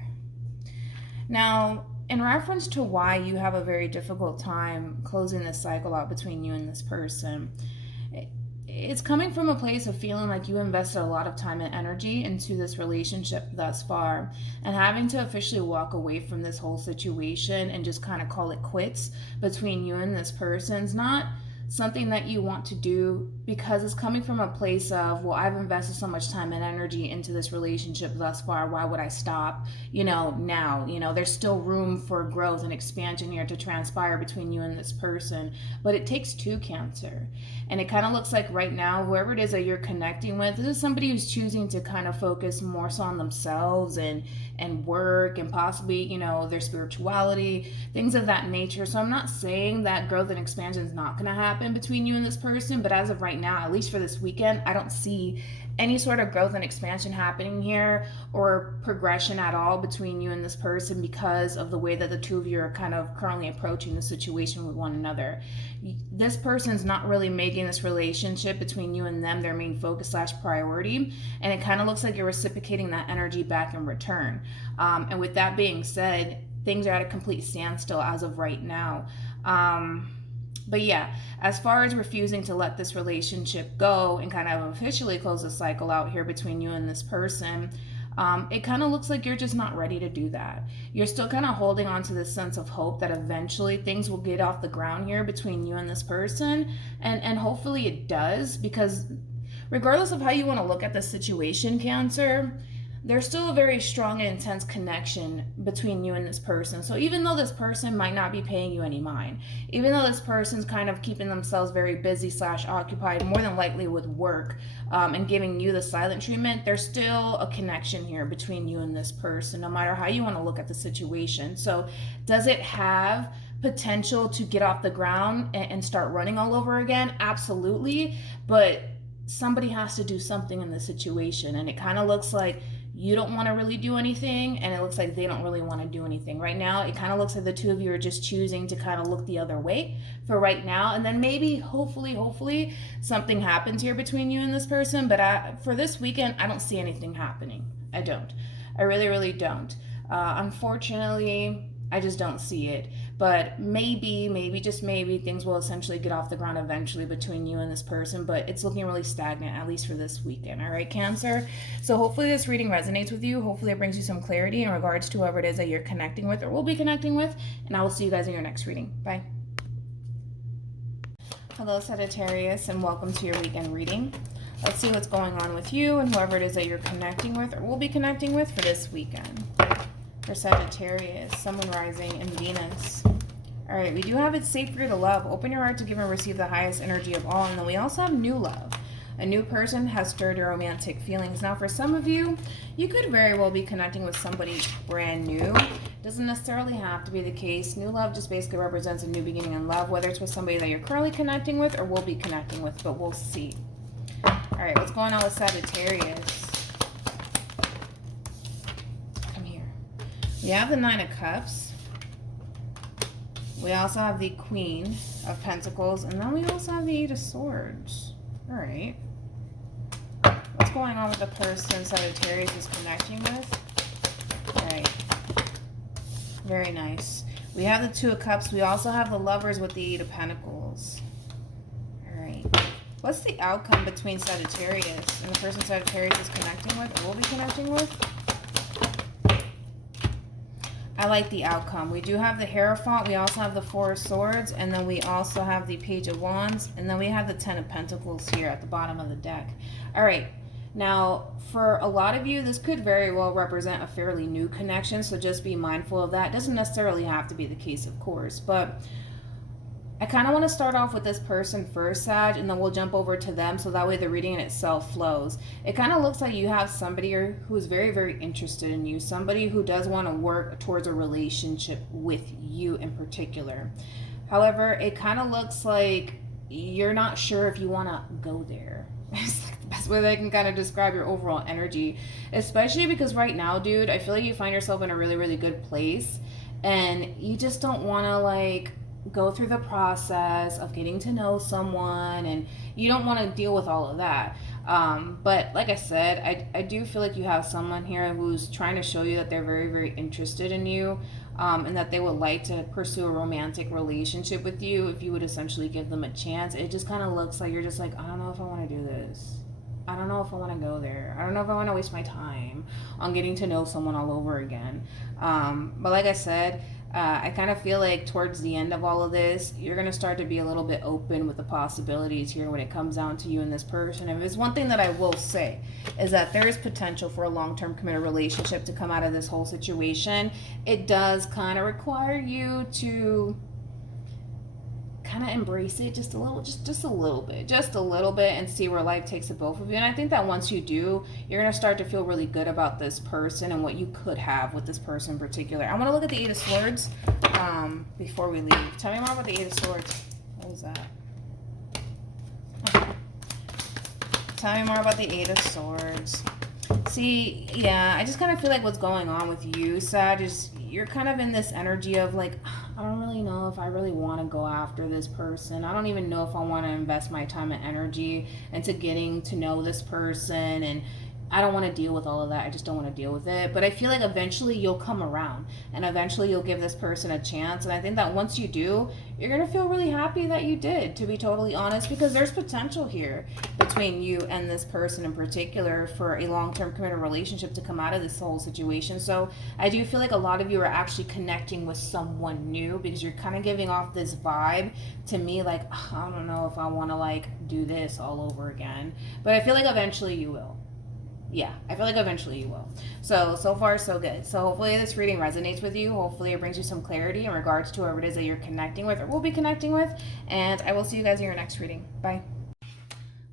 Now, in reference to why you have a very difficult time closing this cycle out between you and this person, it's coming from a place of feeling like you invested a lot of time and energy into this relationship thus far, and having to officially walk away from this whole situation and just kind of call it quits between you and this person is not something that you want to do, because it's coming from a place of, well, I've invested so much time and energy into this relationship thus far, why would I stop, now, there's still room for growth and expansion here to transpire between you and this person. But it takes two, Cancer. And it kind of looks like right now, whoever it is that you're connecting with, this is somebody who's choosing to kind of focus more so on themselves and work, and possibly, their spirituality, things of that nature. So I'm not saying that growth and expansion is not going to happen between you and this person, but as of right now, at least for this weekend, I don't see any sort of growth and expansion happening here, or progression at all between you and this person, because of the way that the two of you are kind of currently approaching the situation with one another. This person's not really making this relationship between you and them their main focus / priority, and it kind of looks like you're reciprocating that energy back in return. And with that being said, things are at a complete standstill as of right now. But yeah, as far as refusing to let this relationship go and kind of officially close the cycle out here between you and this person, it kind of looks like you're just not ready to do that. You're still kind of holding on to this sense of hope that eventually things will get off the ground here between you and this person. And hopefully it does, because regardless of how you want to look at the situation, Cancer, there's still a very strong and intense connection between you and this person. So even though this person might not be paying you any mind, even though this person's kind of keeping themselves very busy / occupied, more than likely with work, and giving you the silent treatment, there's still a connection here between you and this person, no matter how you want to look at the situation. So does it have potential to get off the ground and start running all over again? Absolutely. But somebody has to do something in this situation, and it kind of looks like you don't want to really do anything, and it looks like they don't really want to do anything. Right now, it kind of looks like the two of you are just choosing to kind of look the other way for right now. And then maybe, hopefully, something happens here between you and this person. But for this weekend, I don't see anything happening. I don't. I really don't. Unfortunately, I just don't see it. But maybe, just maybe, things will essentially get off the ground eventually between you and this person. But it's looking really stagnant, at least for this weekend. All right, Cancer? So hopefully this reading resonates with you. Hopefully it brings you some clarity in regards to whoever it is that you're connecting with or will be connecting with. And I will see you guys in your next reading. Bye. Hello, Sagittarius, and welcome to your weekend reading. Let's see what's going on with you and whoever it is that you're connecting with or will be connecting with for this weekend. For Sagittarius, Sun, Moon, Rising, and Venus. All right, we do have It's Safe for you to love. Open your heart to give and receive the highest energy of all. And then we also have new love. A new person has stirred your romantic feelings. Now, for some of you, you could very well be connecting with somebody brand new. Doesn't necessarily have to be the case. New love just basically represents a new beginning in love, whether it's with somebody that you're currently connecting with or will be connecting with, but we'll see. All right, what's going on with Sagittarius? We have the Nine of Cups. We also have the Queen of Pentacles. And then we also have the Eight of Swords. All right. What's going on with the person Sagittarius is connecting with? All right. Very nice. We have the Two of Cups. We also have the Lovers with the Eight of Pentacles. All right. What's the outcome between Sagittarius and the person Sagittarius is connecting with or will be connecting with? I like the outcome. We do have the Hierophant. We also have the Four of Swords. And then we also have the Page of Wands. And then we have the Ten of Pentacles here at the bottom of the deck. All right. Now, for a lot of you, this could very well represent a fairly new connection. So just be mindful of that. It doesn't necessarily have to be the case, of course. But I kind of want to start off with this person first, Sag, and then we'll jump over to them so that way the reading in itself flows. It kind of looks like you have somebody who's very interested in you, somebody who does want to work towards a relationship with you in particular. However, it kind of looks like you're not sure if you want to go there. It's like the best way that I can kind of describe your overall energy, especially because right now, dude, I feel like you find yourself in a really good place and you just don't want to like go through the process of getting to know someone, and you don't want to deal with all of that. But like I said, I do feel like you have someone here who's trying to show you that they're very interested in you, and that they would like to pursue a romantic relationship with you if you would essentially give them a chance. It just kind of looks like you're just like, I don't know if I want to do this. I don't know if I want to go there. I don't know if I want to waste my time on getting to know someone all over again. But like I said, I kind of feel like towards the end of all of this, you're going to start to be a little bit open with the possibilities here when it comes down to you and this person. And there's one thing that I will say is that there is potential for a long-term committed relationship to come out of this whole situation. It does kind of require you to kind of embrace it just a little bit and see where life takes the both of you. And I think that once you do, you're going to start to feel really good about this person and what you could have with this person in particular. I want to look at the Eight of Swords before we leave. Tell me more about the Eight of Swords. What is that? Okay. Tell me more about the Eight of Swords. See, yeah, I just kind of feel like what's going on with you, Sag, is you're kind of in this energy of like, I don't really know if I really want to go after this person. I don't even know if I want to invest my time and energy into getting to know this person, and I don't want to deal with all of that. I just don't want to deal with it. But I feel like eventually you'll come around and eventually you'll give this person a chance. And I think that once you do, you're going to feel really happy that you did, to be totally honest, because there's potential here between you and this person in particular for a long-term committed relationship to come out of this whole situation. So I do feel like a lot of you are actually connecting with someone new because you're kind of giving off this vibe to me like, I don't know if I want to like do this all over again. But I feel like eventually you will. Yeah, I feel like eventually you will. So far so good. So hopefully this reading resonates with you. Hopefully it brings you some clarity in regards to whoever it is that you're connecting with or will be connecting with. And I will see you guys in your next reading. Bye.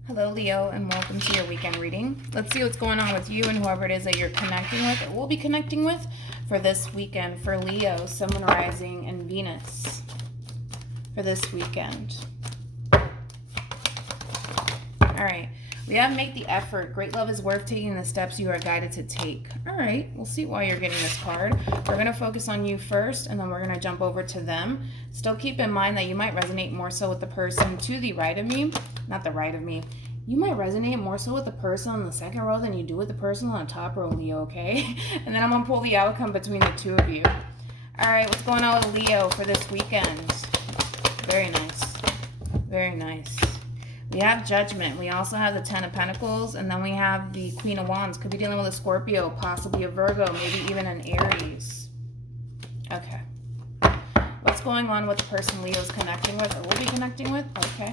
Hello, Leo, and welcome to your weekend reading. Let's see what's going on with you and whoever it is that you're connecting with or will be connecting with for this weekend. For Leo, Sun, Moon, Rising, and Venus for this weekend. All right. We have make the effort. Great love is worth taking the steps you are guided to take. All right. We'll see why you're getting this card. We're going to focus on you first, and then we're going to jump over to them. Still keep in mind that you might resonate more so with the person to the right of me. Not the right of me. You might resonate more so with the person on the second row than you do with the person on the top row, Leo, okay? And then I'm going to pull the outcome between the two of you. All right. What's going on with Leo for this weekend? Very nice. Very nice. We have Judgment. We also have the Ten of Pentacles, and then we have the Queen of Wands. Could be dealing with a Scorpio, possibly a Virgo, maybe even an Aries. Okay. What's going on with the person Leo's connecting with or will be connecting with? Okay.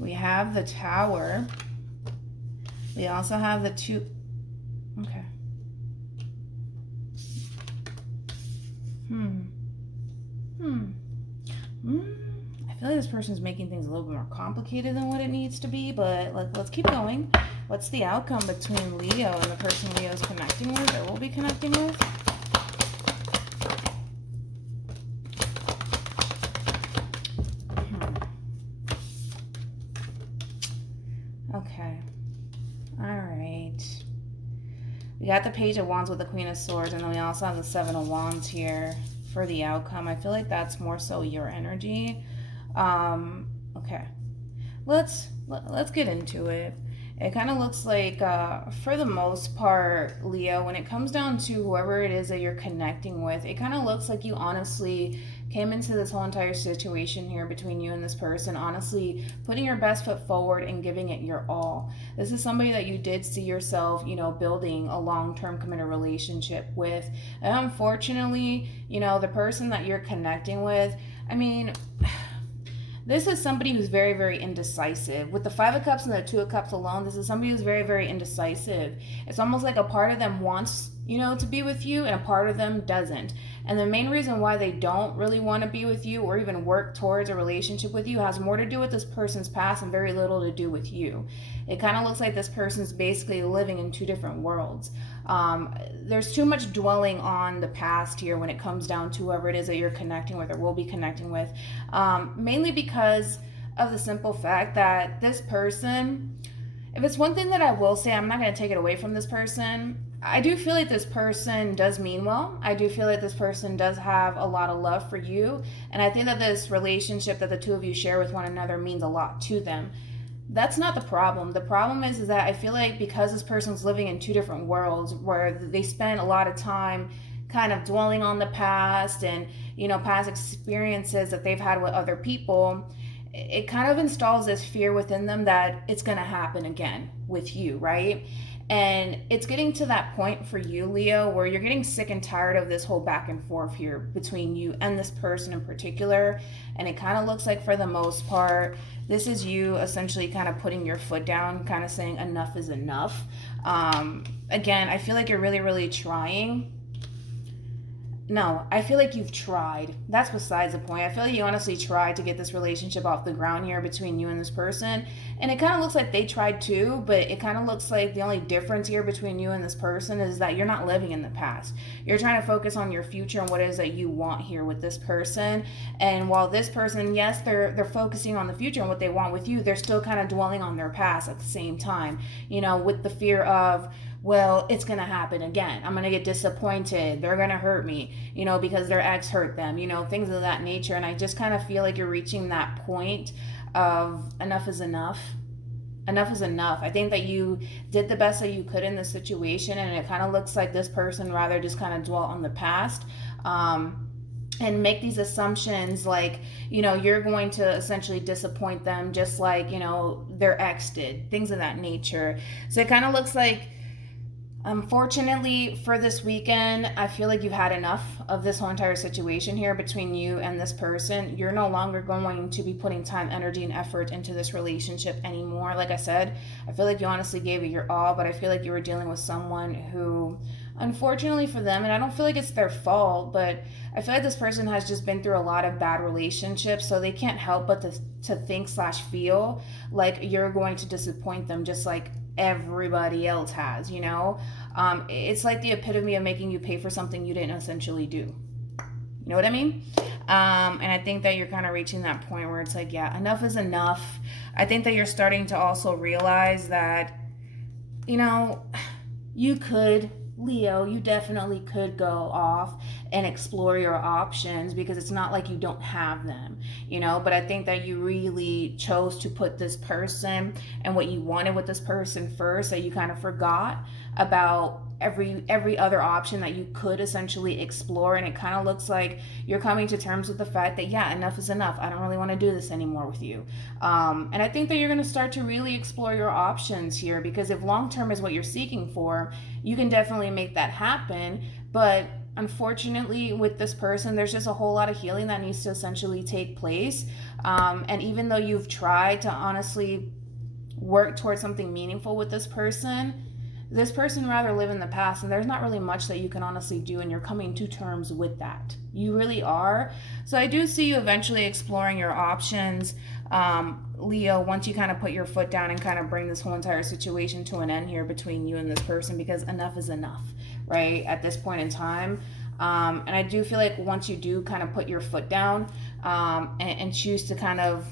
We have the Tower. We also have the two... Okay. I feel like this person's making things a little bit more complicated than what it needs to be, but let's keep going. What's the outcome between Leo and the person Leo's connecting with or will be connecting with? Okay. All right. We got the Page of Wands with the Queen of Swords, and then we also have the Seven of Wands here for the outcome. I feel like that's more so your energy. Okay, let's get into it. It kind of looks like, for the most part, Leo, when it comes down to whoever it is that you're connecting with, it kind of looks like you honestly came into this whole entire situation here between you and this person, honestly putting your best foot forward and giving it your all. This is somebody that you did see yourself, building a long-term committed relationship with. And unfortunately, the person that you're connecting with, this is somebody who's very, very indecisive. With the Five of Cups and the Two of Cups alone, this is somebody who's very, very indecisive. It's almost like a part of them wants, to be with you, and a part of them doesn't. And the main reason why they don't really want to be with you or even work towards a relationship with you has more to do with this person's past and very little to do with you. It kind of looks like this person's basically living in two different worlds. There's too much dwelling on the past here when it comes down to whoever it is that you're connecting with or will be connecting with. Mainly because of the simple fact that this person, if it's one thing that I will say, I'm not going to take it away from this person. I do feel like this person does mean well. I do feel like this person does have a lot of love for you. And I think that this relationship that the two of you share with one another means a lot to them. That's not the problem. The problem is that I feel like because this person's living in two different worlds where they spend a lot of time kind of dwelling on the past and, past experiences that they've had with other people, it kind of installs this fear within them that it's going to happen again with you, right? And it's getting to that point for you, Leo, where you're getting sick and tired of this whole back and forth here between you and this person in particular. And it kind of looks like, for the most part, this is you essentially kind of putting your foot down, kind of saying enough is enough. Again, I feel like you're really, really trying. No, I feel like you've tried. That's besides the point. I feel like you honestly tried to get this relationship off the ground here between you and this person. And it kind of looks like they tried too, but it kind of looks like the only difference here between you and this person is that you're not living in the past. You're trying to focus on your future and what it is that you want here with this person. And while this person, yes, they're focusing on the future and what they want with you, they're still kind of dwelling on their past at the same time, with the fear of, well, it's going to happen again. I'm going to get disappointed. They're going to hurt me, because their ex hurt them, things of that nature. And I just kind of feel like you're reaching that point of enough is enough. Enough is enough. I think that you did the best that you could in this situation. And it kind of looks like this person rather just kind of dwell on the past. And make these assumptions like, you're going to essentially disappoint them just like, their ex did. Things of that nature. So it kind of looks like Unfortunately, for this weekend, I feel like you've had enough of this whole entire situation here between you and this person. You're no longer going to be putting time, energy, and effort into this relationship anymore. Like I said, I feel like you honestly gave it your all, but I feel like you were dealing with someone who, unfortunately for them, and I don't feel like it's their fault, but I feel like this person has just been through a lot of bad relationships, so they can't help but to think / feel like you're going to disappoint them, just like everybody else has, you know? It's like the epitome of making you pay for something you didn't essentially do. You know what I mean? And I think that you're kind of reaching that point where it's like, yeah, enough is enough. I think that you're starting to also realize that, you know, you could, Leo, you definitely could go off and explore your options, because it's not like you don't have them, you know. But I think that you really chose to put this person and what you wanted with this person first, that you kind of forgot about every other option that you could essentially explore. And it kind of looks like you're coming to terms with the fact that, yeah, enough is enough. I don't really want to do this anymore with you. And I think that you're going to start to really explore your options here, because if long term is what you're seeking for, you can definitely make that happen. But unfortunately, with this person, there's just a whole lot of healing that needs to essentially take place. And even though you've tried to honestly work towards something meaningful with this person rather live in the past, and there's not really much that you can honestly do, and you're coming to terms with that. You really are. So I do see you eventually exploring your options, Leo, once you kind of put your foot down and kind of bring this whole entire situation to an end here between you and this person, because enough is enough, right, at this point in time. And I do feel like once you do kind of put your foot down, and choose to kind of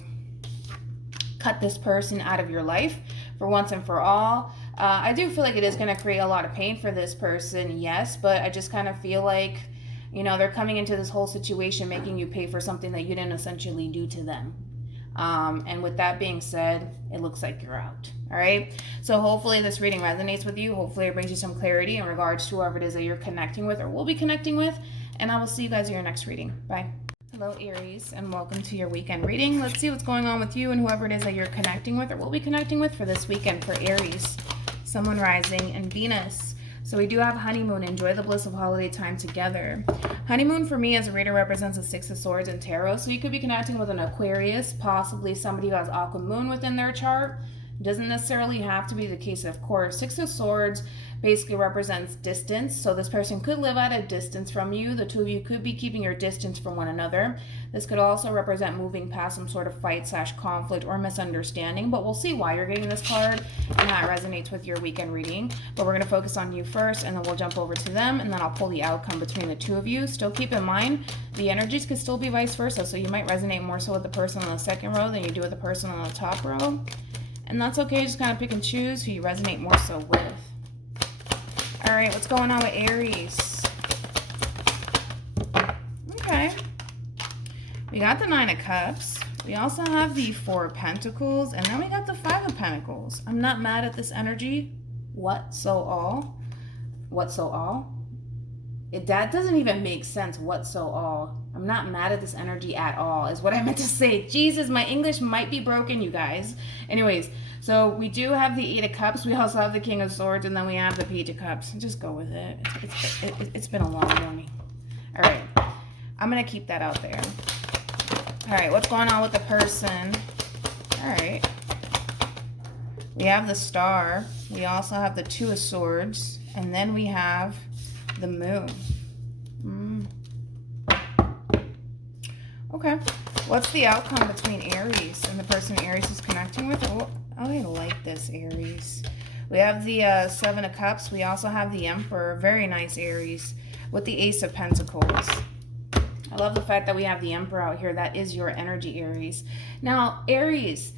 cut this person out of your life for once and for all, I do feel like it is going to create a lot of pain for this person, yes, but I just kind of feel like, you know, they're coming into this whole situation making you pay for something that you didn't essentially do to them. And with that being said, it looks like you're out. All right. So hopefully this reading resonates with you. Hopefully it brings you some clarity in regards to whoever it is that you're connecting with or will be connecting with. And I will see you guys in your next reading. Bye. Hello, Aries, and welcome to your weekend reading. Let's see what's going on with you and whoever it is that you're connecting with or will be connecting with for this weekend for Aries, Sun, Moon, Rising, and Venus. So we do have honeymoon. Enjoy the bliss of holiday time together. Honeymoon for me as a reader represents a Six of Swords and Tarot. So you could be connecting with an Aquarius, possibly somebody who has Aqua Moon within their chart. Doesn't necessarily have to be the case, of course. Six of Swords basically represents distance. So this person could live at a distance from you. The two of you could be keeping your distance from one another. This could also represent moving past some sort of fight / conflict or misunderstanding. But we'll see why you're getting this card and how it resonates with your weekend reading. But we're going to focus on you first, and then we'll jump over to them, and then I'll pull the outcome between the two of you. Still keep in mind, the energies could still be vice versa. So you might resonate more so with the person on the second row than you do with the person on the top row. And that's okay. Just kind of pick and choose who you resonate more so with. All right, what's going on with Aries? Okay. We got the Nine of Cups. We also have the Four of Pentacles. And then we got the Five of Pentacles. I'm not mad at this energy. What so all? That doesn't even make sense. What so all? I'm not mad at this energy at all is what I meant to say. Jesus, my English might be broken, you guys. Anyways, so we do have the Eight of Cups. We also have the King of Swords, and then we have the Page of Cups. Just go with it. It's been a long morning. All right. I'm going to keep that out there. All right. What's going on with the person? All right. We have the Star. We also have the Two of Swords. And then we have the Moon. Okay. What's the outcome between Aries and the person Aries is connecting with? Oh, I like this, Aries. We have the Seven of Cups. We also have the Emperor. Very nice, Aries. With the Ace of Pentacles. I love the fact that we have the Emperor out here. That is your energy, Aries. Now, Aries,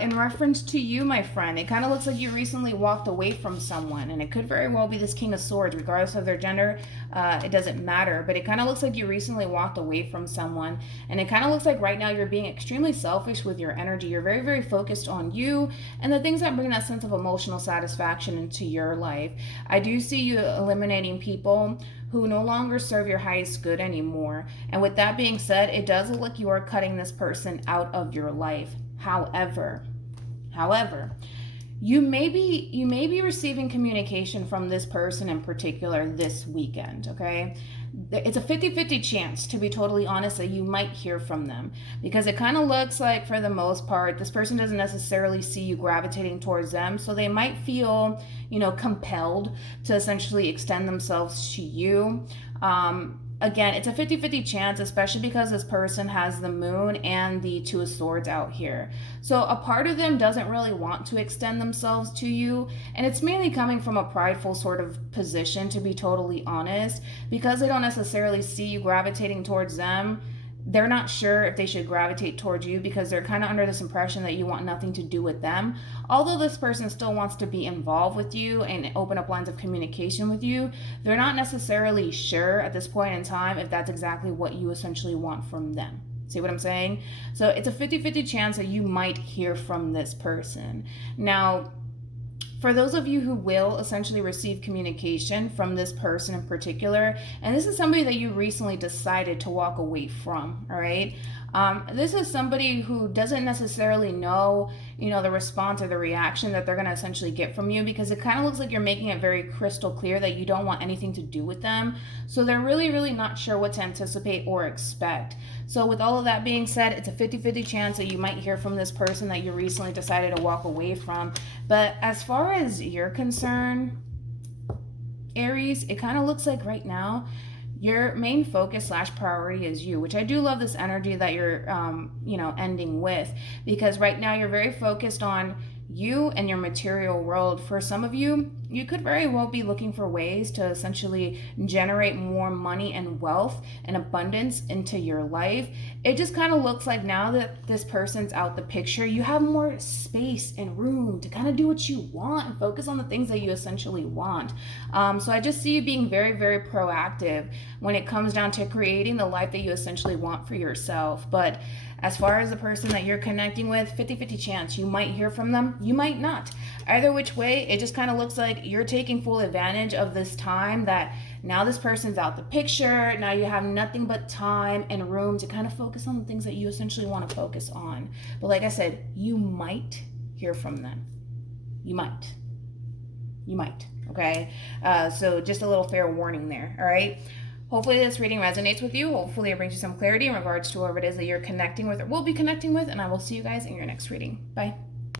in reference to you, my friend, it kind of looks like you recently walked away from someone, and it could very well be this King of Swords, regardless of their gender. It doesn't matter, but it kind of looks like you recently walked away from someone, and it kind of looks like right now you're being extremely selfish with your energy. You're very, very focused on you and the things that bring that sense of emotional satisfaction into your life. I do see you eliminating people who no longer serve your highest good anymore. And with that being said, it does look like you are cutting this person out of your life. However, you may be receiving communication from this person in particular this weekend, okay? It's a 50-50 chance, to be totally honest, that you might hear from them, because it kind of looks like, for the most part, this person doesn't necessarily see you gravitating towards them, so they might feel, compelled to essentially extend themselves to you. Again, it's a 50-50 chance, especially because this person has the moon and the two of swords out here. So a part of them doesn't really want to extend themselves to you, and it's mainly coming from a prideful sort of position, to be totally honest, because they don't necessarily see you gravitating towards them. They're not sure if they should gravitate towards you, because they're kind of under this impression that you want nothing to do with them. Although this person still wants to be involved with you and open up lines of communication with you, they're not necessarily sure at this point in time if that's exactly what you essentially want from them. See what I'm saying? So it's a 50-50 chance that you might hear from this person. Now, for those of you who will essentially receive communication from this person in particular, and this is somebody that you recently decided to walk away from, all right? This is somebody who doesn't necessarily know, the response or the reaction that they're going to essentially get from you, because it kind of looks like you're making it very crystal clear that you don't want anything to do with them. So they're really, really not sure what to anticipate or expect. So with all of that being said, it's a 50-50 chance that you might hear from this person that you recently decided to walk away from. But as far as you're concerned, Aries, it kind of looks like right now your main focus / priority is you, which I do love this energy that you're, ending with, because right now you're very focused on you and your material world. For some of you, you could very well be looking for ways to essentially generate more money and wealth and abundance into your life. It just kind of looks like now that this person's out the picture, you have more space and room to kind of do what you want and focus on the things that you essentially want. So I just see you being very, very proactive when it comes down to creating the life that you essentially want for yourself. But as far as the person that you're connecting with, 50-50 chance. You might hear from them, you might not. Either which way, it just kind of looks like you're taking full advantage of this time that now this person's out the picture. Now you have nothing but time and room to kind of focus on the things that you essentially want to focus on. But like I said, you might hear from them. You might, okay? So just a little fair warning there, all right? Hopefully this reading resonates with you. Hopefully it brings you some clarity in regards to whoever it is that you're connecting with or will be connecting with. And I will see you guys in your next reading. Bye.